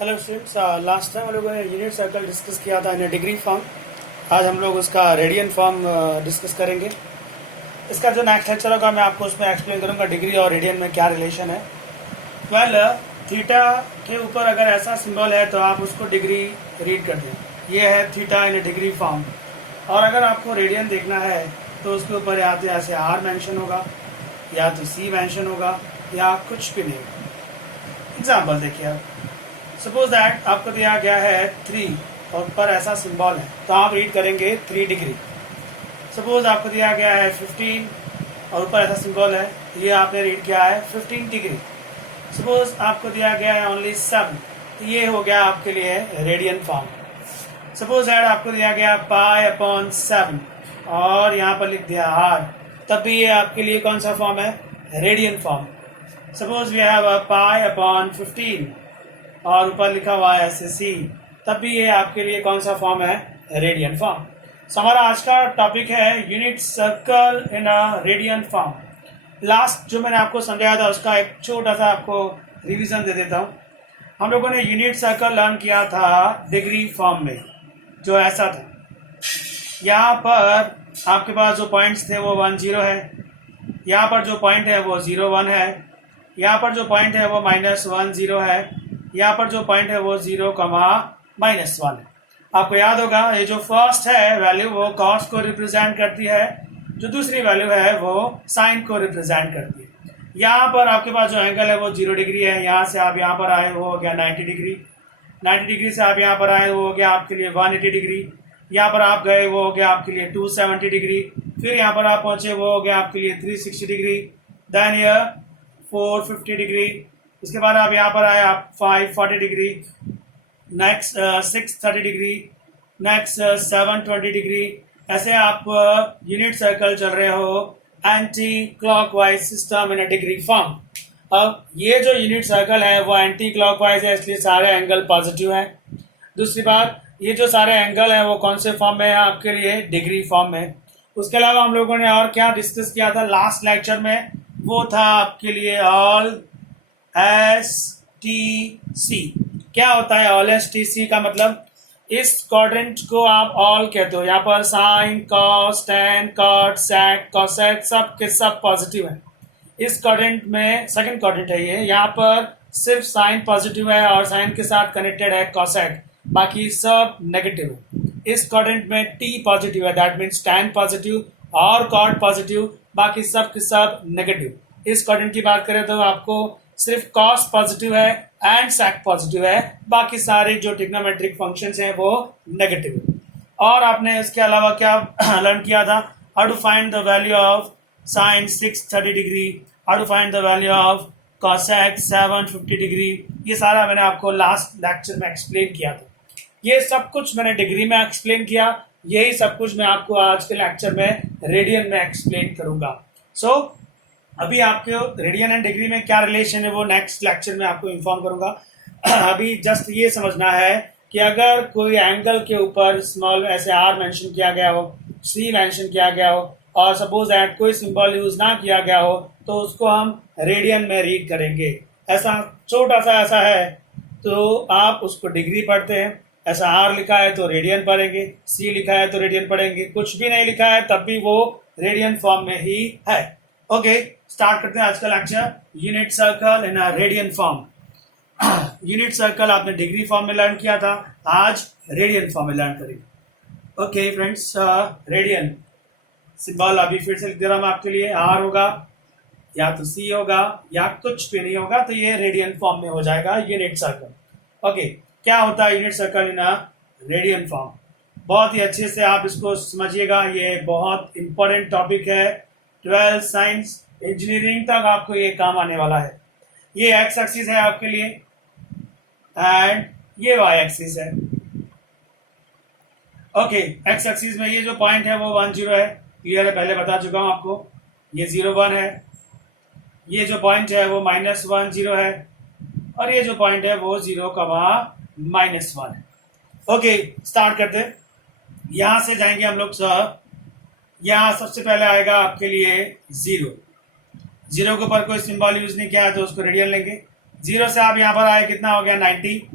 Hello students, last time हम लोगों ने यूनिट सर्कल डिस्कस किया था इन डिग्री फॉर्म। आज हम लोग उसका रेडियन फॉर्म डिस्कस करेंगे। इसका जो नेक्स्ट लेक्चर होगा मैं आपको उसमें एक्सप्लेन करूंगा डिग्री और रेडियन में क्या रिलेशन है। वेल, थीटा के ऊपर अगर ऐसा सिंबल है तो आप उसको डिग्री रीड कर दें। ये है थीटा इन डिग्री फॉर्म। और अगर आपको रेडियन देखना है तो उसके ऊपर या तो ऐसे आर मेंशन होगा या तो सी मेंशन होगा या कुछ भी नहीं। एग्जाम्पल देखिए आप, सपोज दैट आपको दिया गया है 3 और ऊपर ऐसा सिंबल है तो आप रीड करेंगे 3 डिग्री। सपोज आपको दिया गया है 15 और ऊपर ऐसा सिंबल है, ये आपने रीड किया है 15 डिग्री। सपोज आपको दिया गया है ओनली 7, तो ये हो गया आपके लिए रेडियन फॉर्म। सपोज दैट आपको दिया गया पाई अपॉन 7 और यहाँ पर लिख दिया आर, तब भी ये आपके लिए कौन सा फॉर्म है? Radian form. Suppose we have pi upon 15 और ऊपर लिखा हुआ है एसएससी, तब भी ये आपके लिए कौन सा फॉर्म है? Radian form. सो हमारा आज का टॉपिक है unit circle in a radian form. Last जो मैंने आपको समझाया था उसका एक छोटा सा आपको रिवीजन दे देता हूँ। हम लोगों ने यूनिट सर्कल लर्न किया था डिग्री फॉर्म में, जो ऐसा था। यहाँ पर आपके पास जो पॉइंट्स थे वो 1 0 है, यहाँ पर जो पॉइंट है वो 0 1 है, यहाँ पर जो पॉइंट है वो -1 0 है, यहाँ पर जो पॉइंट है वो 0, -1 है। आपको याद होगा ये जो फर्स्ट है वैल्यू वो कॉस को रिप्रेजेंट करती है, जो दूसरी वैल्यू है वो साइन को रिप्रेजेंट करती है। यहाँ पर आपके पास जो एंगल है वो 0 डिग्री है, यहाँ से आप यहाँ पर आए वो हो गया 90 डिग्री, 90 डिग्री से आप यहाँ पर आए वो हो गया आपके लिए 180 डिग्री, यहाँ पर आप गए वो हो गया आपके लिए 270 डिग्री, फिर यहाँ पर आप पहुंचे वो हो गया आपके लिए 360 डिग्री, देन ये 450 डिग्री, इसके बाद आप यहाँ पर आए आप 540 degree, next 630 degree, next 720 degree. ऐसे आप यूनिट सर्कल चल रहे हो anti clockwise system in a degree form. अब ये जो यूनिट सर्कल है वो एंटी क्लॉकवाइज है, इसलिए सारे एंगल पॉजिटिव है। दूसरी बात, ये जो सारे एंगल है वो कौन से फॉर्म में है? आपके लिए डिग्री फॉर्म में। उसके अलावा हम लोगों ने और क्या डिस्कस किया था लास्ट लेक्चर में? वो था आपके लिए ऑल STC। क्या होता है ऑल STC का मतलब? इस क्वाड्रेंट को आप ऑल कहते हो। यहाँ पर साइन, कॉस, टेन, कॉट, सेक, कोसेक सब के सब पॉजिटिव है। इस क्वाड्रेंट में सेकंड क्वाड्रेंट है ये, यहाँ पर सिर्फ साइन पॉजिटिव है और साइन के साथ कनेक्टेड है कोसेक, बाकी सब नेगेटिव है। इस क्वाड्रेंट में T पॉजिटिव है, दैट मीन्स टेन पॉजिटिव और कॉट पॉजिटिव, बाकी सब के सब नेगेटिव। इस क्वाड्रेंट की बात करें तो आपको सिर्फ कॉस पॉजिटिव है एंड सेक पॉजिटिव है, बाकी सारे जो ट्रिग्नोमेट्रिक फंक्शंस हैं वो नेगेटिव है। और आपने इसके अलावा क्या लर्न किया था? How to find the value of sine 630 degree, how to find the value of cosec 750 degree. ये सारा मैंने आपको लास्ट लेक्चर में एक्सप्लेन किया था। ये सब कुछ मैंने डिग्री में एक्सप्लेन किया, यही सब कुछ मैं आपको आज के लेक्चर में रेडियन में एक्सप्लेन करूंगा। सो अभी आपके रेडियन एंड डिग्री में क्या रिलेशन है वो नेक्स्ट लेक्चर में आपको इन्फॉर्म करूंगा। अभी जस्ट ये समझना है कि अगर कोई एंगल के ऊपर स्मॉल ऐसे आर मेंशन किया गया हो, सी मेंशन किया गया हो और सपोज दैट कोई सिंबल यूज ना किया गया हो तो उसको हम रेडियन में रीड करेंगे। ऐसा छोटा सा ऐसा है तो आप उसको डिग्री पढ़ते हैं। ऐसा आर लिखा है तो रेडियन पढ़ेंगे, सी लिखा है तो रेडियन पढ़ेंगे, कुछ भी नहीं लिखा है तब भी वो रेडियन फॉर्म में ही है। ओके, स्टार्ट करते हैं आज का lecture unit circle in a radian form. Unit circle आपने डिग्री फॉर्म में लर्न किया था, आज रेडियन फॉर्म में लर्न करेंगे। ओके फ्रेंड्स, रेडियन सिंबल अभी फिर से लिख दे रहा हूं आपके लिए। आर होगा या तो सी होगा या कुछ भी नहीं होगा, तो ये रेडियन फॉर्म में हो जाएगा यूनिट सर्कल। ओके, क्या होता है unit circle in a radian form? बहुत ही अच्छे से आप इसको समझिएगा, ये बहुत इंपॉर्टेंट टॉपिक है। 12th साइंस इंजीनियरिंग तक आपको ये काम आने वाला है। ये एक्स एक्सिस है आपके लिए एंड ये वाई एक्सिस है। ओके, एक्स एक्सिस में ये जो पॉइंट है वो 1 0 है, क्लियर है, पहले बता चुका हूं आपको। ये 0 1 है, ये जो पॉइंट है वो -1 0 है और ये जो पॉइंट है वो 0, -1 है। ओके, स्टार्ट करते हैं। यहां से जाएंगे हम लोग सब। यहाँ सबसे पहले आएगा आपके लिए 0। 0 के ऊपर कोई सिंबल यूज नहीं किया है तो उसको रेडियन लेंगे। 0 से आप यहाँ पर आए, कितना हो गया 90।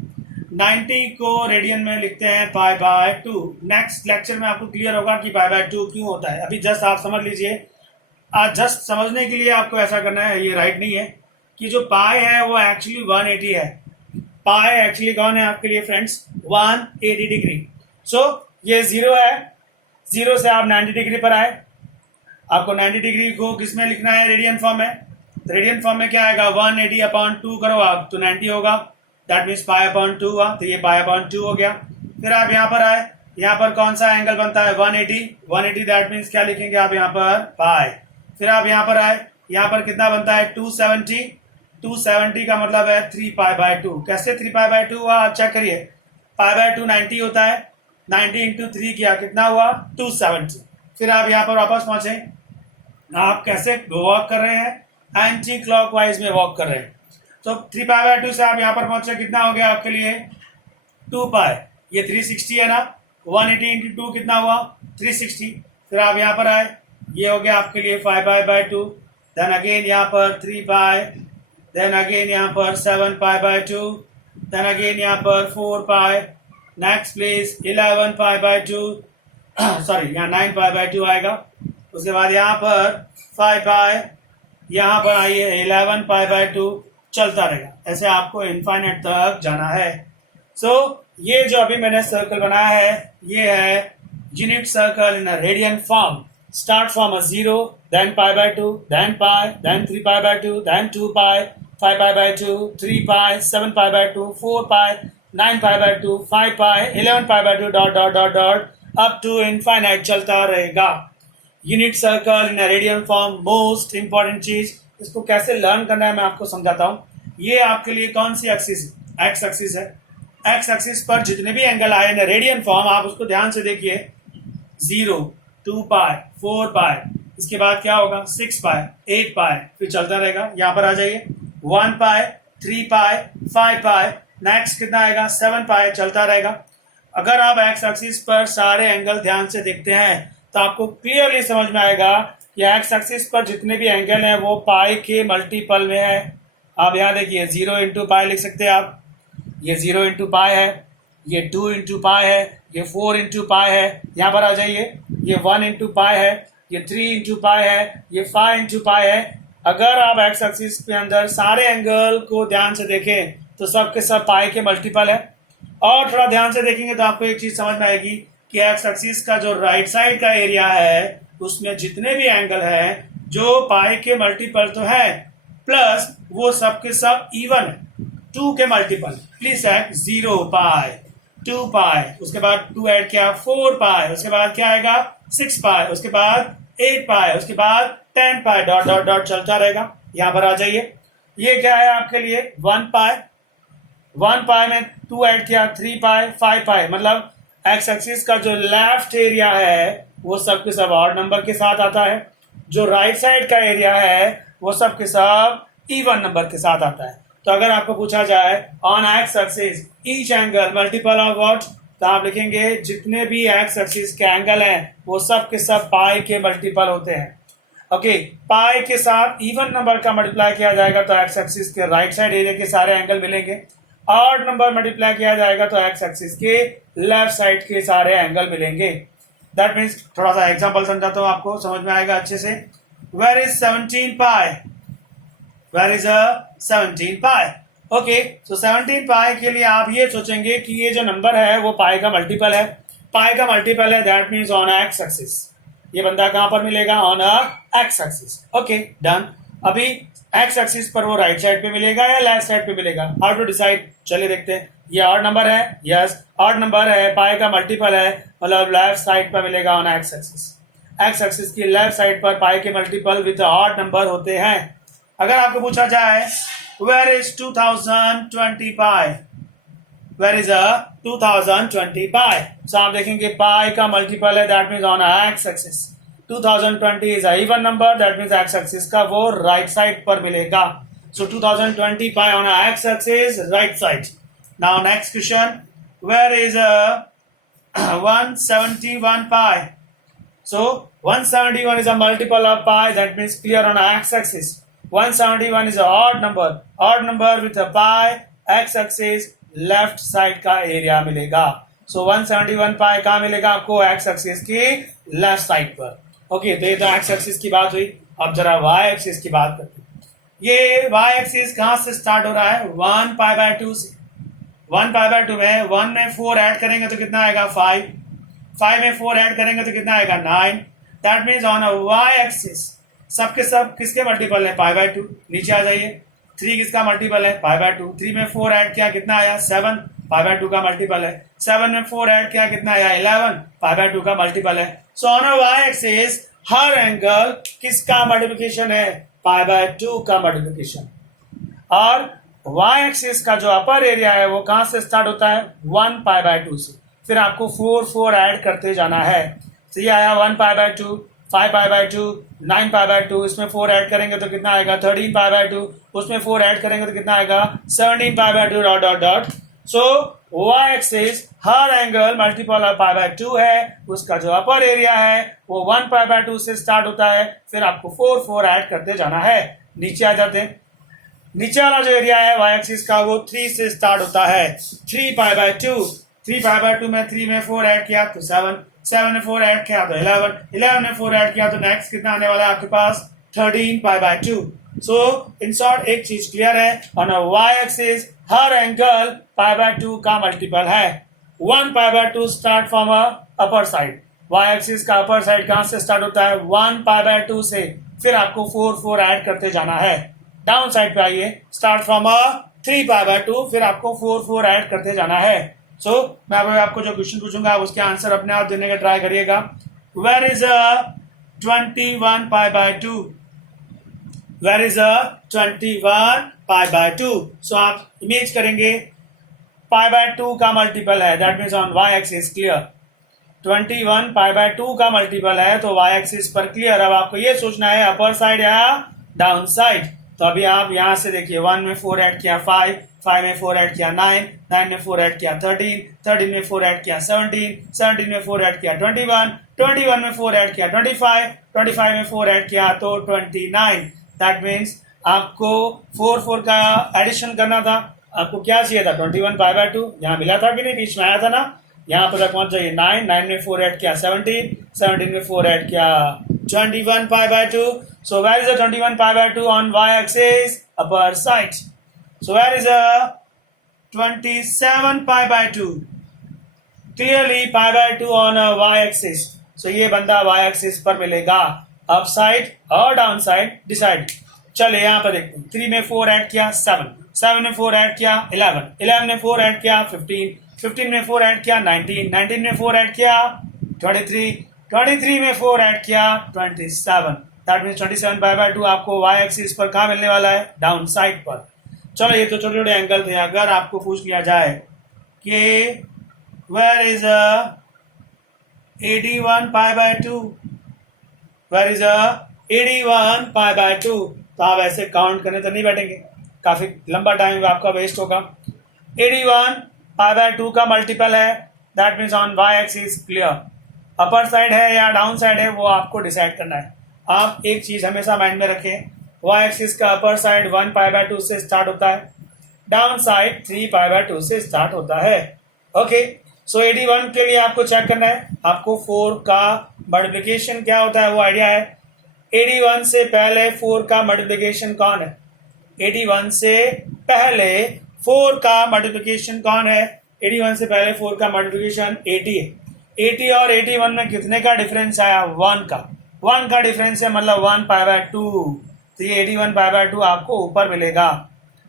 90 को रेडियन में लिखते हैं पाई बाय 2। नेक्स्ट लेक्चर में आपको क्लियर होगा कि पाई बाय 2 क्यों होता है। अभी जस्ट आप समझ लीजिए, आज जस्ट समझने के लिए आपको ऐसा करना है, ये राइट नहीं है कि जो पाई है वो एक्चुअली 180 है। पाई एक्चुअली कौन है आपके लिए फ्रेंड्स? 180 डिग्री। सो ये 0 है, 0 से आप 90 डिग्री पर आए। आपको 90 डिग्री को किस में लिखना है? रेडियन फॉर्म में। तो रेडियन फॉर्म में क्या आएगा? 180/2 करो आप तो 90 होगा, दैट मीन्स पाई अपॉन 2 हुआ, तो ये पाई अपॉन 2 हो गया। फिर आप यहाँ पर आए, यहाँ पर कौन सा एंगल बनता है? 180 दैट मीन्स क्या लिखेंगे आप यहाँ पर? पाई। फिर आप यहाँ पर आए, यहाँ पर कितना बनता है? 270 का मतलब है 3π/2। कैसे 3π/2 हुआ आप चेक करिए। π/2 90 होता है, 90 इंटू 3 किया कितना हुआ? 270। फिर आप यहाँ पर वापस पहुंचे, आप कैसे वॉक कर रहे हैं? एंटी क्लॉकवाइज में वॉक कर रहे हैं। तो 3π/2 से आप यहाँ पर पहुंचे, कितना हो गया आपके लिए? 2π। ये 360 है ना, 180 इंटू 2 कितना हुआ? 360। फिर आप यहाँ पर आए, ये हो गया आपके लिए 5π/2। देन अगेन यहाँ पर 3π, देन अगेन यहाँ पर 7π/2, देन अगेन यहाँ पर 4π, नेक्स्ट प्लीज 11π/2 सॉरी यहाँ 9π/2 आएगा। उसके बाद यहाँ पर 5π, यहाँ पर आइए 11π/2, चलता रहेगा। ऐसे आपको इनफाइनाइट तक जाना है। सो ये जो अभी मैंने सर्कल बनाया है, ये है unit circle in radian form. Start from uh 0, then π/2, then pi, then 3π/2, then 2π, 5π/2, 3π, 7π/2, 4π, 9π/2, 5π, 11π/2 dot dot dot dot up to infinite चलता रहेगा। Unit circle in radian form, most important चीज। इसको कैसे लर्न करना है मैं आपको समझाता हूं। ये आपके लिए कौन सी एक्सिस? एक्स एक्सिस है। एक्स एक्सिस पर जितने भी एंगल आए इन रेडियन फॉर्म, आप उसको ध्यान से देखिए। 0, 2π, 4π, इसके बाद क्या होगा? 6π, 8π, फिर चलता रहेगा। यहाँ पर आ जाइए, 1π, 3π, 5π, नेक्स्ट कितना आएगा? 7π, चलता रहेगा। अगर आप एक्स एक्सिस पर सारे एंगल ध्यान से देखते हैं तो आपको क्लियरली समझ में आएगा कि एक्स एक्सिस पर जितने भी एंगल हैं वो पाई के मल्टीपल में है। आप यहाँ देखिए 0 इंटू पाई लिख सकते हैं आप, ये 0 इंटू पाई है, ये 2 इंटू पाई है, ये 4 इंटू पाई है। यहाँ पर आ जाइए, ये 1 इंटू पाई है, ये 3 इंटू पाई है, ये 5 इंटू पाई है। अगर आप एक्स एक्सिस के अंदर सारे एंगल को ध्यान से देखें तो सब के सब पाई के मल्टीपल है। और थोड़ा ध्यान से देखेंगे तो आपको एक चीज समझ में आएगी कि एक्स एक्सिस का जो राइट साइड का एरिया है उसमें जितने भी एंगल हैं जो पाई के मल्टीपल तो है, प्लस वो सब के सब इवन है, 2 के मल्टीपल। प्लीज ऐड 0π, 2π, उसके बाद 2 ऐड किया 4π, उसके बाद क्या आएगा? 6π, उसके बाद 8π, उसके बाद 10π, डॉट डॉट डॉट चलता रहेगा। यहाँ पर आ जाइए, ये क्या है आपके लिए? 1π। 1π में 2 ऐड किया 3π, 5π, मतलब एक्स एक्सिस का जो लेफ्ट एरिया है वो सब के सब ऑड नंबर के साथ आता है, जो राइट साइड का एरिया है वो सब के सब इवन नंबर के साथ आता है। तो अगर आपको पूछा जाए on x axis each angle multiple of what, तो आप लिखेंगे जितने भी एक्स एक्सिस के एंगल हैं वो सब के सब पाई के मल्टीपल होते हैं। ओके, पाई के साथ इवन नंबर का मल्टीप्लाई किया जाएगा तो एक्स एक्सिस के राइट साइड एरिया के सारे एंगल मिलेंगे। ऑड नंबर मल्टीप्लाई किया जाएगा तो एक्स एक्सिस के लेफ्ट साइड के सारे एंगल मिलेंगे। दैट मीन्स, थोड़ा सा एग्जांपल समझाता हूं आपको, समझ में आएगा अच्छे से। Where is 17π? Where is 17π? Okay, so 17π के लिए आप ये सोचेंगे कि ये जो नंबर है वो पाई का मल्टीपल है। पाई का मल्टीपल है, that means on x axis. ये बंदा कहां पर मिलेगा? On x axis. Okay, done. अभी एक्स एक्सिस पर वो राइट साइड पे मिलेगा या लेफ्ट साइड पे मिलेगा? How to decide? चलिए देखते हैं। ये ऑड नंबर है, यस ऑड नंबर है, पाई का मल्टीपल है, मतलब लेफ्ट साइड पर मिलेगा on x axis. X axis की लेफ्ट साइड पर पाई के मल्टीपल विद ऑड नंबर होते हैं। अगर आपको पूछा जाए वेयर इज 2020π? Where is 2020π? सो आप देखेंगे पाई का मल्टीपल है, that means on x axis. 2020 is even number, that means x axis का वो राइट साइड पर मिलेगा। So 2020π on x axis right side. Now next question, where is 171π? So 171 is a multiple of pi, that means clear on x axis. 171 is an odd number with a pi x axis left side का area मिलेगा। सो 171 पाई कहाँ मिलेगा आपको? X axis की left side पर। Okay, तो ये तो एक्स एक्सिस की बात हुई। अब जरा वाई एक्सिस की बात करते हैं। ये वाई एक्सिस कहाँ से स्टार्ट हो रहा है? 1 पाई बाय 2 से। 1 पाई बाय 2 में 1 में 4 ऐड करेंगे तो कितना आएगा? 5। 5 में 4 ऐड करेंगे तो कितना आएगा? 9। That means on a y axis सबके सब किसके मल्टीपल है? Pi by 2। नीचे आ जाइए, 3 किसका मल्टीपल है? Pi by 2। 3 में 4 ऐड किया कितना आया? 7। पाई बाय 2 का मल्टीपल है। 7 में 4 ऐड किया कितना आया? 11। पाई बाय 2 का मल्टीपल है। So on a y axis हर एंगल किसका मल्टीप्लिकेशन है? पाई बाय 2 का मल्टीप्लिकेशन। और वाई एक्सिस का जो अपर एरिया है वो कहां से स्टार्ट होता है? 1 पाई बाय 2 से। फिर आपको 4 ऐड करते जाना है। तो ये आया 1 pi by 2, 5 pi by 2, 9 pi by 2। इसमें 4 ऐड करेंगे तो कितना आएगा? 13 पाई बाय 2। उसमें 4 ऐड करेंगे तो कितना आएगा? 17 pi by 2 dot dot dot. So y axis हर angle multiple of pi by 2 है। उसका जो अपर एरिया है वो 1 पाई बाय 2 से स्टार्ट होता है। फिर आपको 4 ऐड करते जाना है। नीचे आ जाते हैं। नीचे वाला जो एरिया है वाई एक्सिस का वो 3 से स्टार्ट होता है। 3 पाई बाय 2। 3 पाई बाय 2 में 3 में 4 ऐड किया तो 7। 7 में 4 ऐड किया तो 11। 11 में 4 ऐड किया तो नेक्स्ट कितना आने वाला है आपके पास? 13 पाई बाय 2। सो इन शॉर्ट एक चीज क्लियर है, ऑन अ वाई एक्सिस हर एंगल पाई बाय 2 का मल्टीपल है। 1 pi by 2 start from a upper side. Y axis का अपर साइड कहां से स्टार्ट होता है? 1 पाई बाय 2 से। फिर आपको 4 ऐड करते जाना है। डाउन साइड पे आइए, start from a 3 pi by 2, फिर आपको 4 ऐड करते जाना है। सो मैं आपको जो क्वेश्चन पूछूंगा उसके आंसर अपने आप देने का ट्राई करिएगा। Where is a 21 pi by 2? Where is a 21 pi by 2? So आप इमेज करेंगे पाई बाय 2 का मल्टीपल है, that means on y axis clear. 21 pi by 2 का मल्टीपल है तो वाई एक्सिस पर क्लियर। अब आपको ये सोचना है अपर साइड या डाउन साइड। तो अभी आप यहां से देखिए, 1 में 4 ऐड किया 5, 5 में 4 ऐड किया 9, 9 में 4 ऐड किया 13, 13 में 4 ऐड किया 17, 17 में 4 ऐड किया 21, 21 में 4 ऐड किया 25, 25 में 4 ऐड किया तो 29। दैट मीन्स आपको 4 का एडिशन करना था। आपको क्या चाहिए था? 21 पाई बाय 2। यहाँ मिला था कि नहीं? बीच में आया था ना? यहाँ पर पहुंच जाइए। 9, 9 में 4 ऐड किया 17, 17 में 4 ऐड किया 21 pi by 2. So where is the 21 pi by 2 on y-axis? Upper side. So where is the 27 pi by 2? Clearly pi by 2 on a y-axis. So ये बंदा y-axis पर मिलेगा। अप साइड और डाउन साइड डिसाइड। चलिए यहाँ पर देखते हैं। 3 में 4 ऐड किया 7, 7 में 4 ऐड किया 11, 11 में 4 ऐड किया 15, 15 में 4 ऐड किया 19, 19 में 4 ऐड किया 23, 23 में 4 ऐड किया 27। दैट मीन्स 27 पाई बाय 2 आपको वाई एक्सिस पर कहाँ मिलने वाला है? डाउन साइड पर। चलो ये तो छोटे छोटे एंगल थे। अगर आपको पूछ लिया जाए कि where is 81 pi by 2, where is 81 pi by 2, तो आप ऐसे काउंट करने तो नहीं बैठेंगे, काफी लंबा टाइम आपका वेस्ट होगा। 81 पाई बाय 2 का मल्टीपल है, that means on y axis clear. Upper side है या डाउन साइड है वो आपको डिसाइड करना है। आप एक चीज हमेशा माइंड में रखें, वाई एक्सिस का अपर साइड 1 पाई बाय 2 से स्टार्ट होता है, डाउन साइड 3 पाई बाय 2 से स्टार्ट होता है। ओके, सो 81 के लिए आपको चेक करना है। आपको 4 का मल्टीप्लिकेशन क्या होता है वो आइडिया है। 81 से पहले 4 का मल्टीप्लिकेशन कौन है? 81 से पहले 4 का मल्टीप्लिकेशन कौन है? 81 से पहले 4 का मल्टीप्लिकेशन 80 है। 80 और 81 में कितने का डिफरेंस आया? 1 का। 1 का डिफरेंस है, मतलब 1 पाई बाय 2। तो ये 81 पाई बाय 2 आपको ऊपर मिलेगा।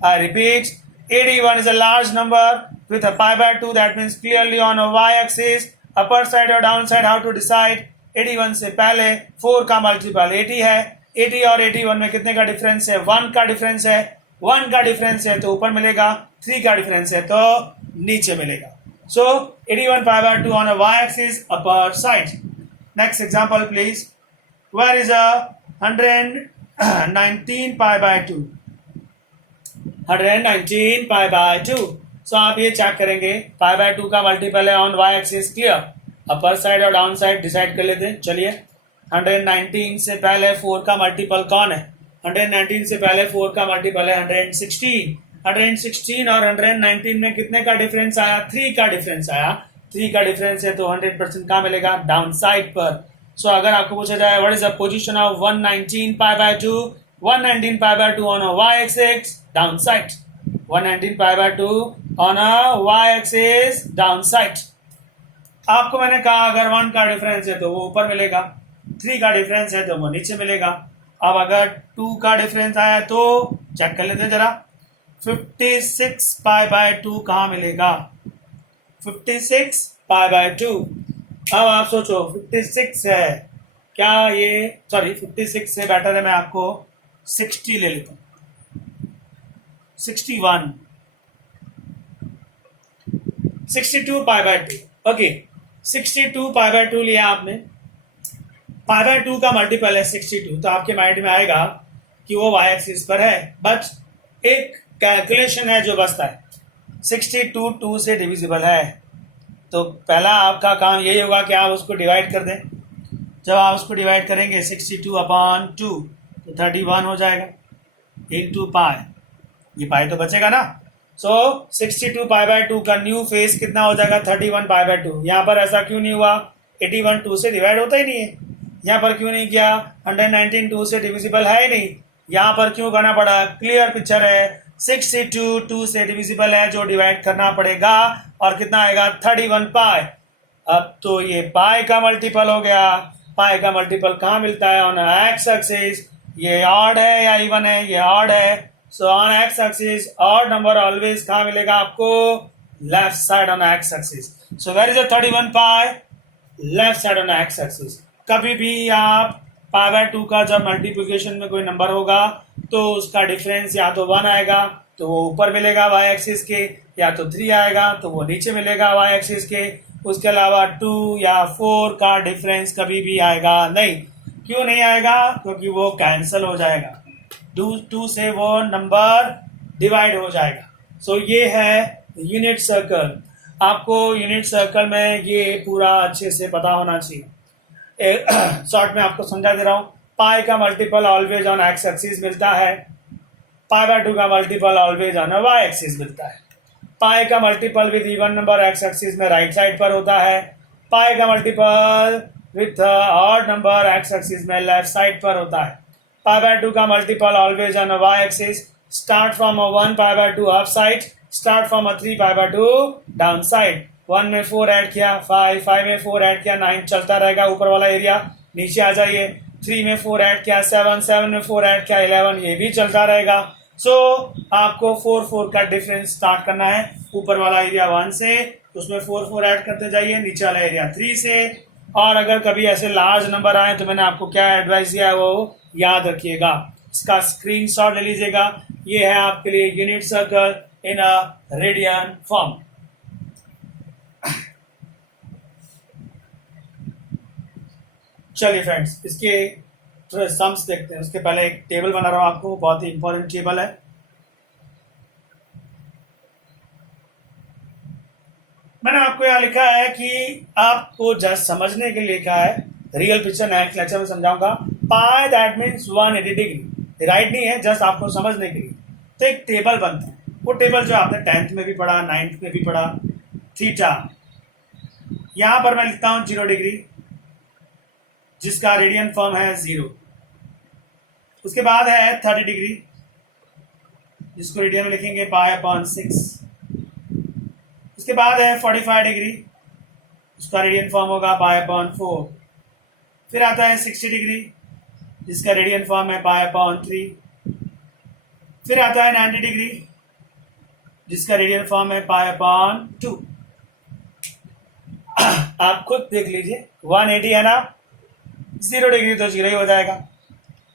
I repeat, 81 is a large number with a pi by 2. That means clearly on a y-axis, upper side और down side how to decide? 81 से पहले 4 का मल्टीपल 80 है। 80 और 81 में कितने का डिफरेंस है? 1 का डिफरेंस है। 1 का डिफरेंस है तो ऊपर मिलेगा, 3 का डिफरेंस है तो नीचे मिलेगा। So 81 pi by 2 on a y-axis, upper side. Next example please. Where is a 119 pi by 2? 119 pi by 2. So आप ये चेक करेंगे, pi by 2 का मल्टीपल है on y axis clear. Upper side और डाउन साइड डिसाइड कर लेते हैं। चलिए, 119 से पहले 4 का मल्टीपल कौन है? 119 से पहले 4 का मल्टीपल है 116। 116 और 119 में कितने का डिफरेंस आया? 3 का डिफरेंस आया। 3 का डिफरेंस है तो 100% कहाँ मिलेगा? डाउन साइड पर। सो अगर आपको पूछा जाए what is the position of 119 pi by 2, 119 pi by 2 on a y axis, down side. 119 pi by 2 on a y axis, down side. आपको मैंने कहा अगर 1 का डिफरेंस है तो वो ऊपर मिलेगा, 3 का डिफरेंस है तो वो नीचे मिलेगा। अब अगर 2 का डिफरेंस आया तो चेक कर लेते हैं जरा। 56 पाई बाय 2 कहाँ मिलेगा? 56 पाई बाय 2। अब आप सोचो 56 है क्या ये, सॉरी 56 से बेटर है मैं आपको 60 ले लेता हूँ। 61, 62 पाई बाय 2। ओके, 62 पाई बाय 2 लिया आपने। पाई बाय 2 का मल्टीपल है 62, तो आपके माइंड में आएगा कि वो y एक्सिस पर है। बट एक कैलकुलेशन है जो बचता है, 62 2 से डिविजिबल है। तो पहला आपका काम यही होगा कि आप उसको डिवाइड कर दें। जब आप उसको डिवाइड करेंगे 62 अपॉन 2 तो 31 हो जाएगा इंटू पाई। ये पाई तो बचेगा ना। सो 62 पाई बाय 2 का न्यू फेस कितना हो जाएगा? 31 पाई बाय 2। यहाँ पर ऐसा क्यों नहीं हुआ? 81 2 से डिवाइड होता ही नहीं है। यहाँ पर क्यों नहीं किया? 119 2 से डिविजिबल है ही नहीं। यहाँ पर क्यों करना पड़ा? क्लियर पिक्चर है, 62 2 से डिविजिबल है जो डिवाइड करना पड़ेगा। और कितना आएगा? 31 पाई। अब तो ये पाई का मल्टीपल हो गया। पाई का मल्टीपल कहाँ मिलता है? On x axis. ये ऑड है या इवन है? ये ऑड है। So on x axis odd number always कहाँ मिलेगा आपको? Left side on x axis. So where is the 31 pi? Left side on x axis. कभी भी आप पाई बाय 2 का जब मल्टीप्लिकेशन में कोई नंबर होगा तो उसका डिफरेंस या तो 1 आएगा तो वो ऊपर मिलेगा y एक्सिस के, या तो 3 आएगा तो वो नीचे मिलेगा y एक्सिस के। उसके अलावा 2 या 4 का डिफरेंस कभी भी आएगा नहीं। क्यों नहीं आएगा? क्योंकि वो कैंसिल हो जाएगा, 2 से वो नंबर डिवाइड हो जाएगा। सो ये है यूनिट सर्कल। आपको यूनिट सर्कल में ये पूरा अच्छे से पता होना चाहिए। शॉर्ट में आपको समझा दे रहा हूं। पाई का multiple always on x axis मिलता है। पाई बाय 2 का multiple always on y axis मिलता है। पाई का multiple with even number x axis में राइट साइड पर होता है। पाई का multiple with odd number x axis में लेफ्ट साइड पर होता है। पाई बाय 2 का multiple always on y axis start from 1 pi by 2 up side, start from 3 pi by 2 down side. 1 में 4 ऐड किया 5, 5 में 4 ऐड किया 9, चलता रहेगा ऊपर वाला एरिया। नीचे आ जाइए, 3 में 4 ऐड किया 7, 7 में 4 ऐड किया 11, ये भी चलता रहेगा। सो आपको 4 4 का डिफरेंस स्टार्ट करना है। ऊपर वाला एरिया 1 से, उसमें 4 4 ऐड करते जाइए, नीचे वाला एरिया 3 से। और अगर कभी ऐसे लार्ज नंबर आए तो मैंने आपको क्या एडवाइस दिया है वो याद रखिएगा, इसका स्क्रीनशॉट ले लीजिएगा। ये है आपके लिए unit circle in a radian form. चलिए फ्रेंड्स, इसके सम्स देखते हैं। उसके पहले एक टेबल बना रहा हूं आपको, बहुत ही इंपॉर्टेंट टेबल है। मैंने आपको यहाँ लिखा है कि आपको जस्ट समझने के लिए लिखा है, रियल पिक्चर नेक्स्ट लेक्चर में समझाऊंगा। पाई दैट मीन्स 180 डिग्री, राइट नहीं है, जस्ट आपको समझने के लिए। तो एक टेबल बनता है, वो टेबल जो आपने 10th में भी पढ़ा, 9th में भी पढ़ा। थीटा, यहां पर मैं लिखता हूं 0 डिग्री, जिसका रेडियन फॉर्म है 0। उसके बाद है 30 डिग्री, जिसको रेडियन में लिखेंगे पाई अपॉन 6। उसके बाद है 45 डिग्री, उसका रेडियन फॉर्म होगा पाई अपॉन 4। फिर आता है 60 डिग्री, जिसका रेडियन फॉर्म है पाई अपॉन 3। फिर आता है 90 डिग्री, जिसका रेडियन फॉर्म है पाई अपॉन 2। आप खुद देख लीजिए, 180 है ना, 0 डिग्री तो 0 ही हो जाएगा।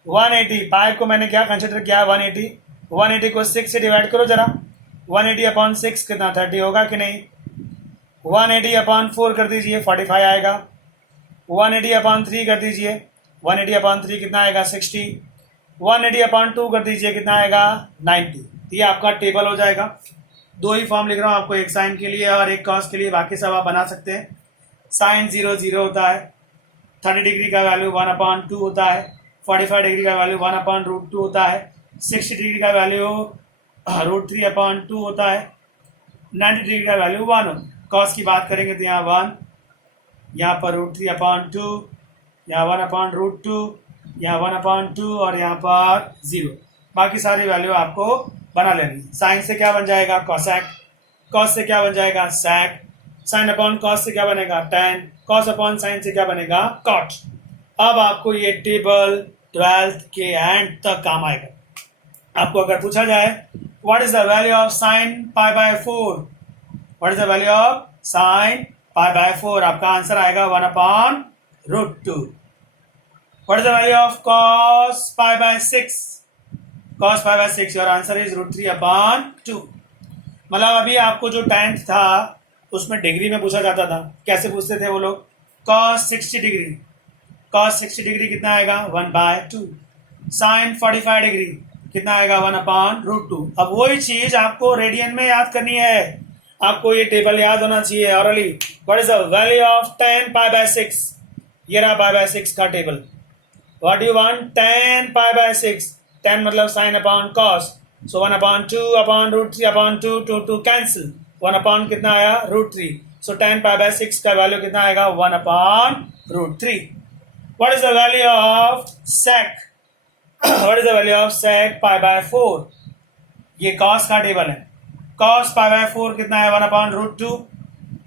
180 पाई को मैंने क्या कंसिडर किया? 180। 180 को 6 से डिवाइड करो जरा। 180 अपॉन 6 कितना? 30 होगा कि नहीं? 180 अपॉन 4 कर दीजिए, 45 आएगा। 180 अपॉन 3 कर दीजिए, 180 अपॉन 3 कितना आएगा? 60। 180 अपॉन 2 कर दीजिए, कितना आएगा? 90। ये आपका टेबल हो जाएगा। 2 ही फॉर्म लिख रहा हूँ आपको, एक साइन के लिए और एक कॉस के लिए, बाकी सब आप बना सकते हैं। साइन 0 0 होता है, 30 डिग्री का वैल्यू 1 अपॉन 2 होता है, 45 डिग्री का वैल्यू 1 अपॉन √2 होता है, 60 डिग्री का वैल्यू √3/2 होता है। 90 डिग्री का वैल्यू 1 हो। कॉस की बात करेंगे तो यहाँ 1, यहाँ पर √3/2, यहाँ 1/√2, यहाँ 1/2 और यहाँ पर 0। बाकी सारी वैल्यू आपको बना लेनी। साइन से क्या बन जाएगा? कॉसेक। कॉस से क्या बन जाएगा? सेक। साइन अपॉन कॉस से क्या बनेगा? टैन। कॉस अपॉन साइन से क्या बनेगा? कॉट। अब आपको ये टेबल 12th के एंड तक काम आएगा। आपको अगर पूछा जाए what is the value of sine π/4, what is the value of sine π/4, आपका आंसर आएगा 1/√2। What is the value of cos π/6, cos π/6, your answer is √3/2। मतलब अभी आपको जो tan था उसमें डिग्री में पूछा जाता था। कैसे पूछते थे वो लोग? cos 60 डिग्री, cos 60 डिग्री कितना आएगा? 1/2। साइन 45 डिग्री कितना आएगा? 1/√2। अब वही चीज आपको रेडियन में याद करनी है। आपको ये टेबल याद होना चाहिए hourly. What is the value of tan π/6? ये रहा π/6 का table. What you want? tan π/6। tan मतलब sine upon cos, so 1/2/√3/2 to cancel. 1 कितना आया? √3। सो tan π/6 का वैल्यू कितना आएगा? 1/√3। What is the value of sec? What is the value of sec π/4? ये cos का टेबल है। cos π/4 कितना है? 1/√2।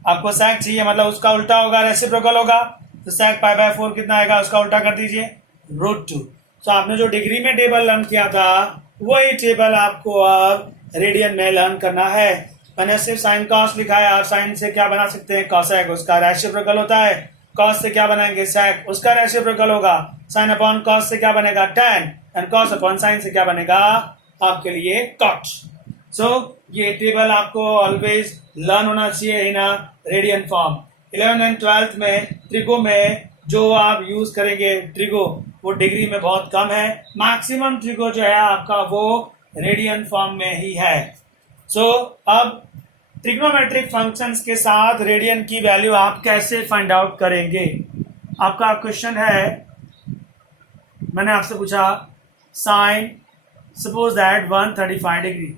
आपको sec चाहिए, मतलब उसका उल्टा होगा, रेसिप्रोकल होगा। तो sec π/4 कितना आएगा? उसका उल्टा कर दीजिए, √2। तो आपने जो डिग्री में टेबल लर्न किया था वही टेबल आपको अब रेडियन में लर्न करना है। मैंने सिर्फ साइन कॉस लिखा है। आप साइन से क्या बना सकते हैं? कॉसेक, उसका रेसिप्रोकल होता है। कॉस से क्या बनाएंगे? सेक, उसका रेसिप्रोकल होगा। साइन अपॉन कॉस से क्या बनेगा? Tan. And cos upon sine से क्या बनेगा? आपके लिए कॉट। सो ये टेबल आपको ऑलवेज लर्न होना चाहिए in a radian form. 11th and 12th में ट्रिगो में जो आप यूज करेंगे ट्रिगो, वो डिग्री में बहुत कम है। मैक्सिमम ट्रिगो जो है आपका वो रेडियन फॉर्म में ही है। सो अब ट्रिग्नोमेट्रिक फंक्शंस के साथ रेडियन की वैल्यू आप कैसे फाइंड आउट करेंगे? आपका क्वेश्चन है, मैंने आपसे पूछा साइन, सपोज दैट 135 डिग्री,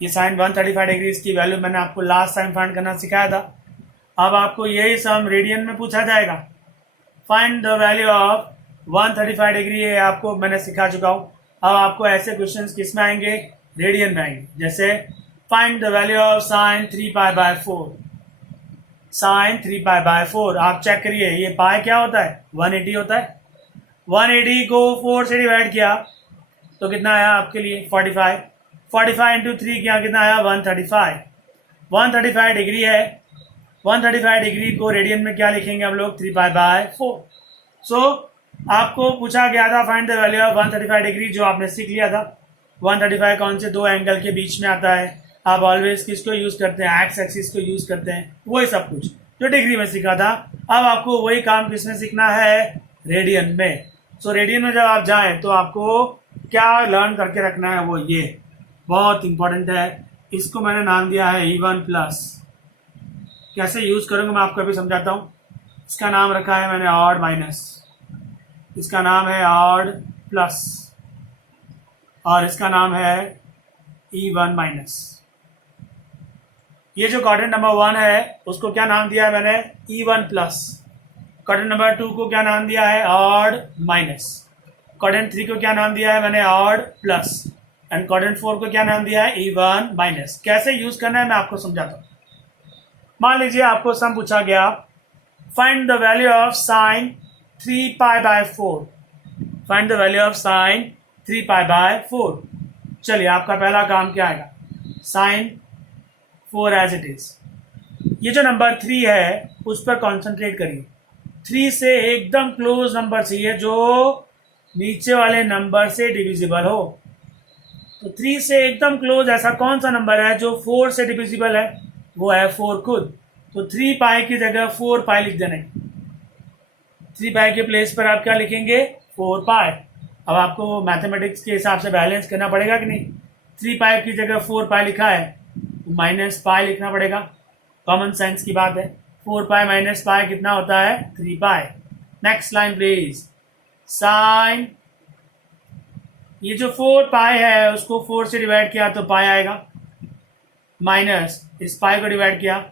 ये साइन 135 डिग्री, इसकी वैल्यू मैंने आपको लास्ट टाइम फाइंड करना सिखाया था। अब आपको यही सम रेडियन में पूछा जाएगा। Find the value of 135 degree, ये आपको मैंने सिखा चुका हूँ। अब आपको ऐसे क्वेश्चंस किस में आएंगे? रेडियन में आएंगे। जैसे find the value of sine 3π/4, sine 3π/4। आप चेक करिए, ये पाई क्या होता है? 180 होता है। 180 को 4 से डिवाइड किया तो कितना आया आपके लिए? 45। 45 इंटू 3 किया, कितना आया? 135। 135 डिग्री है। 135 डिग्री को रेडियन में क्या लिखेंगे हम लोग? 3π/4। सो आपको पूछा गया था find the value of 135 degree, जो आपने सीख लिया था। 135 कौन से दो एंगल के बीच में आता है? आप ऑलवेज किसको यूज करते हैं? एक्स एक्सिस को यूज करते हैं। वही सब कुछ जो डिग्री में सीखा था, अब आपको वही काम किसमें सीखना है? रेडियन में। सो रेडियन में जब आप जाएं तो आपको क्या लर्न करके रखना है? वो ये बहुत इंपॉर्टेंट है। इसको मैंने नाम दिया है E1+। कैसे यूज करूंगा मैं आपको अभी समझाता हूँ। इसका नाम रखा है मैंने ऑड माइनस, इसका नाम है ऑड प्लस, और इसका नाम है E1-। ये जो क्वाड्रेंट नंबर 1 है उसको क्या नाम दिया है मैंने? E1+। क्वाड्रेंट नंबर 2 को क्या नाम दिया है? Odd minus. क्वाड्रेंट 3 को क्या नाम दिया है मैंने? Odd plus. एंड क्वाड्रेंट 4 को क्या नाम दिया है? E1-। कैसे यूज करना है मैं आपको समझाता हूँ। मान लीजिए आपको सम पूछा गया, find the value of sine 3π/4, find the value of sine 3π/4। चलिए आपका पहला काम क्या आएगा? Sine 4 as it is. ये जो नंबर 3 है उस पर कॉन्सेंट्रेट करिए। 3 से एकदम क्लोज नंबर चाहिए जो नीचे वाले नंबर से डिविजिबल हो। तो 3 से एकदम क्लोज ऐसा कौन सा नंबर है जो 4 से डिविजिबल है? वो है 4 खुद। तो 3π की जगह 4π लिख देना। 3π के प्लेस पर आप क्या लिखेंगे? 4π। अब आपको मैथमेटिक्स के हिसाब से बैलेंस करना पड़ेगा कि नहीं? 3π की जगह 4π लिखा है तो -π लिखना पड़ेगा। कॉमन सेंस की बात है। 4π - π कितना होता है? 3π। Next line please. साइन ये जो 4 पाई है उसको 4 से डिवाइड किया तो पाई आएगा, माइनस इस पाई को डिवाइड किया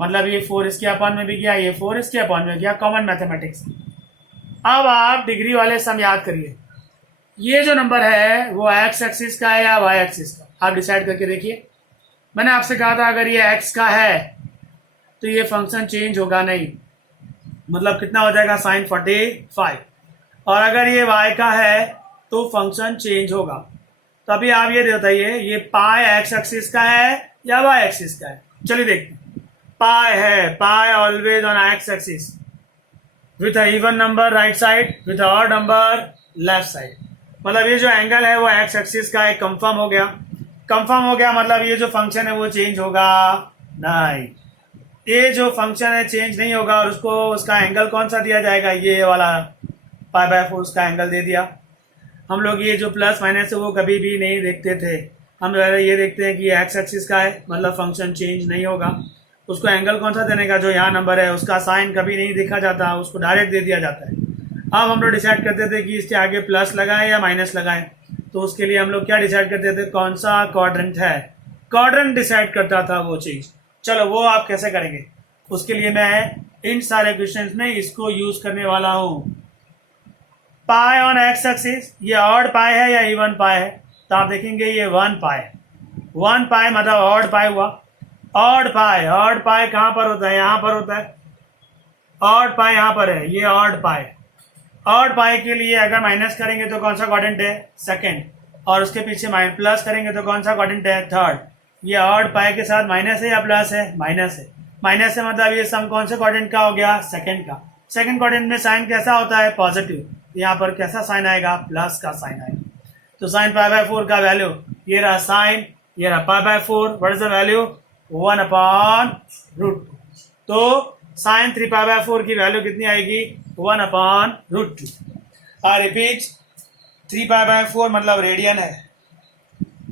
मतलब ये 4 इसके अपॉन में भी गया, ये 4 इसके अपॉन में गया, कॉमन मैथमेटिक्स। अब आप डिग्री वाले सम याद करिए, ये जो नंबर है वो एक्स एक्सिस का है या वाई एक्सिस का, आप डिसाइड करके देखिए। मैंने आपसे कहा था अगर ये एक्स का है तो ये फंक्शन चेंज होगा नहीं, मतलब कितना हो जाएगा साइन 45, और अगर ये y का है तो फंक्शन चेंज होगा। तो अभी आप ये बताइए ये पाई एक्स एक्सिस का है या y एक्सिस का है। चलिए देखते हैं। पाई है, pi always on x axis with a even number right side with a odd number left side, मतलब ये जो एंगल है वो एक्स एक्सिस का है, कंफर्म हो गया। कंफर्म हो गया मतलब ये जो फंक्शन है वो चेंज होगा नहीं, ये जो फंक्शन है चेंज नहीं होगा, और उसको उसका एंगल कौन सा दिया जाएगा, ये वाला π/4 उसका एंगल दे दिया। हम लोग ये जो प्लस माइनस है वो कभी भी नहीं देखते थे, हम ये देखते हैं कि ये एक्स एक्सिस का है मतलब फंक्शन चेंज नहीं होगा। उसको एंगल कौन सा देने का, जो यहाँ नंबर है उसका साइन कभी नहीं देखा जाता, उसको डायरेक्ट दे दिया जाता है। अब हम लोग डिसाइड करते थे कि इसके आगे प्लस लगाएं या माइनस लगाएं, तो उसके लिए हम लोग क्या डिसाइड करते थे, कौन सा क्वाड्रेंट है, क्वाड्रेंट डिसाइड करता था वो चीज। चलो वो आप कैसे करेंगे, उसके लिए मैं इन सारे क्वेश्चंस में इसको यूज करने वाला हूं। पाई ऑन एक्स एक्सिस, ये ऑड पाई है या इवन पाई है, तो आप देखेंगे ये 1 पाई, 1 पाई मतलब ऑड पाई हुआ। ऑड पाई, ऑड पाई कहां पर होता है, यहां पर होता है, ऑड पाई यहां पर है, ये ऑड पाई। ऑड पाई के लिए अगर माइनस करेंगे तो कौन सा क्वाड्रेंट है, सेकंड, और उसके पीछे प्लस करेंगे तो कौन सा क्वाड्रेंट है, थर्ड। ये ऑड पाई के साथ माइनस है या प्लस है, माइनस है। माइनस है मतलब ये सम कौन से क्वाड्रेंट का हो गया, सेकंड का। सेकंड क्वाड्रेंट में साइन कैसा होता है, पॉजिटिव, यहाँ पर कैसा साइन आएगा, प्लस का साइन आएगा। तो साइन π/4 का वैल्यू ये रहा साइन, ये रहा π/4, व्हाट इज द वैल्यू 1/√2। तो साइन 3π/4 की वैल्यू कितनी आएगी, 1/√2। आई रिपीट, 3π/4 मतलब रेडियन है,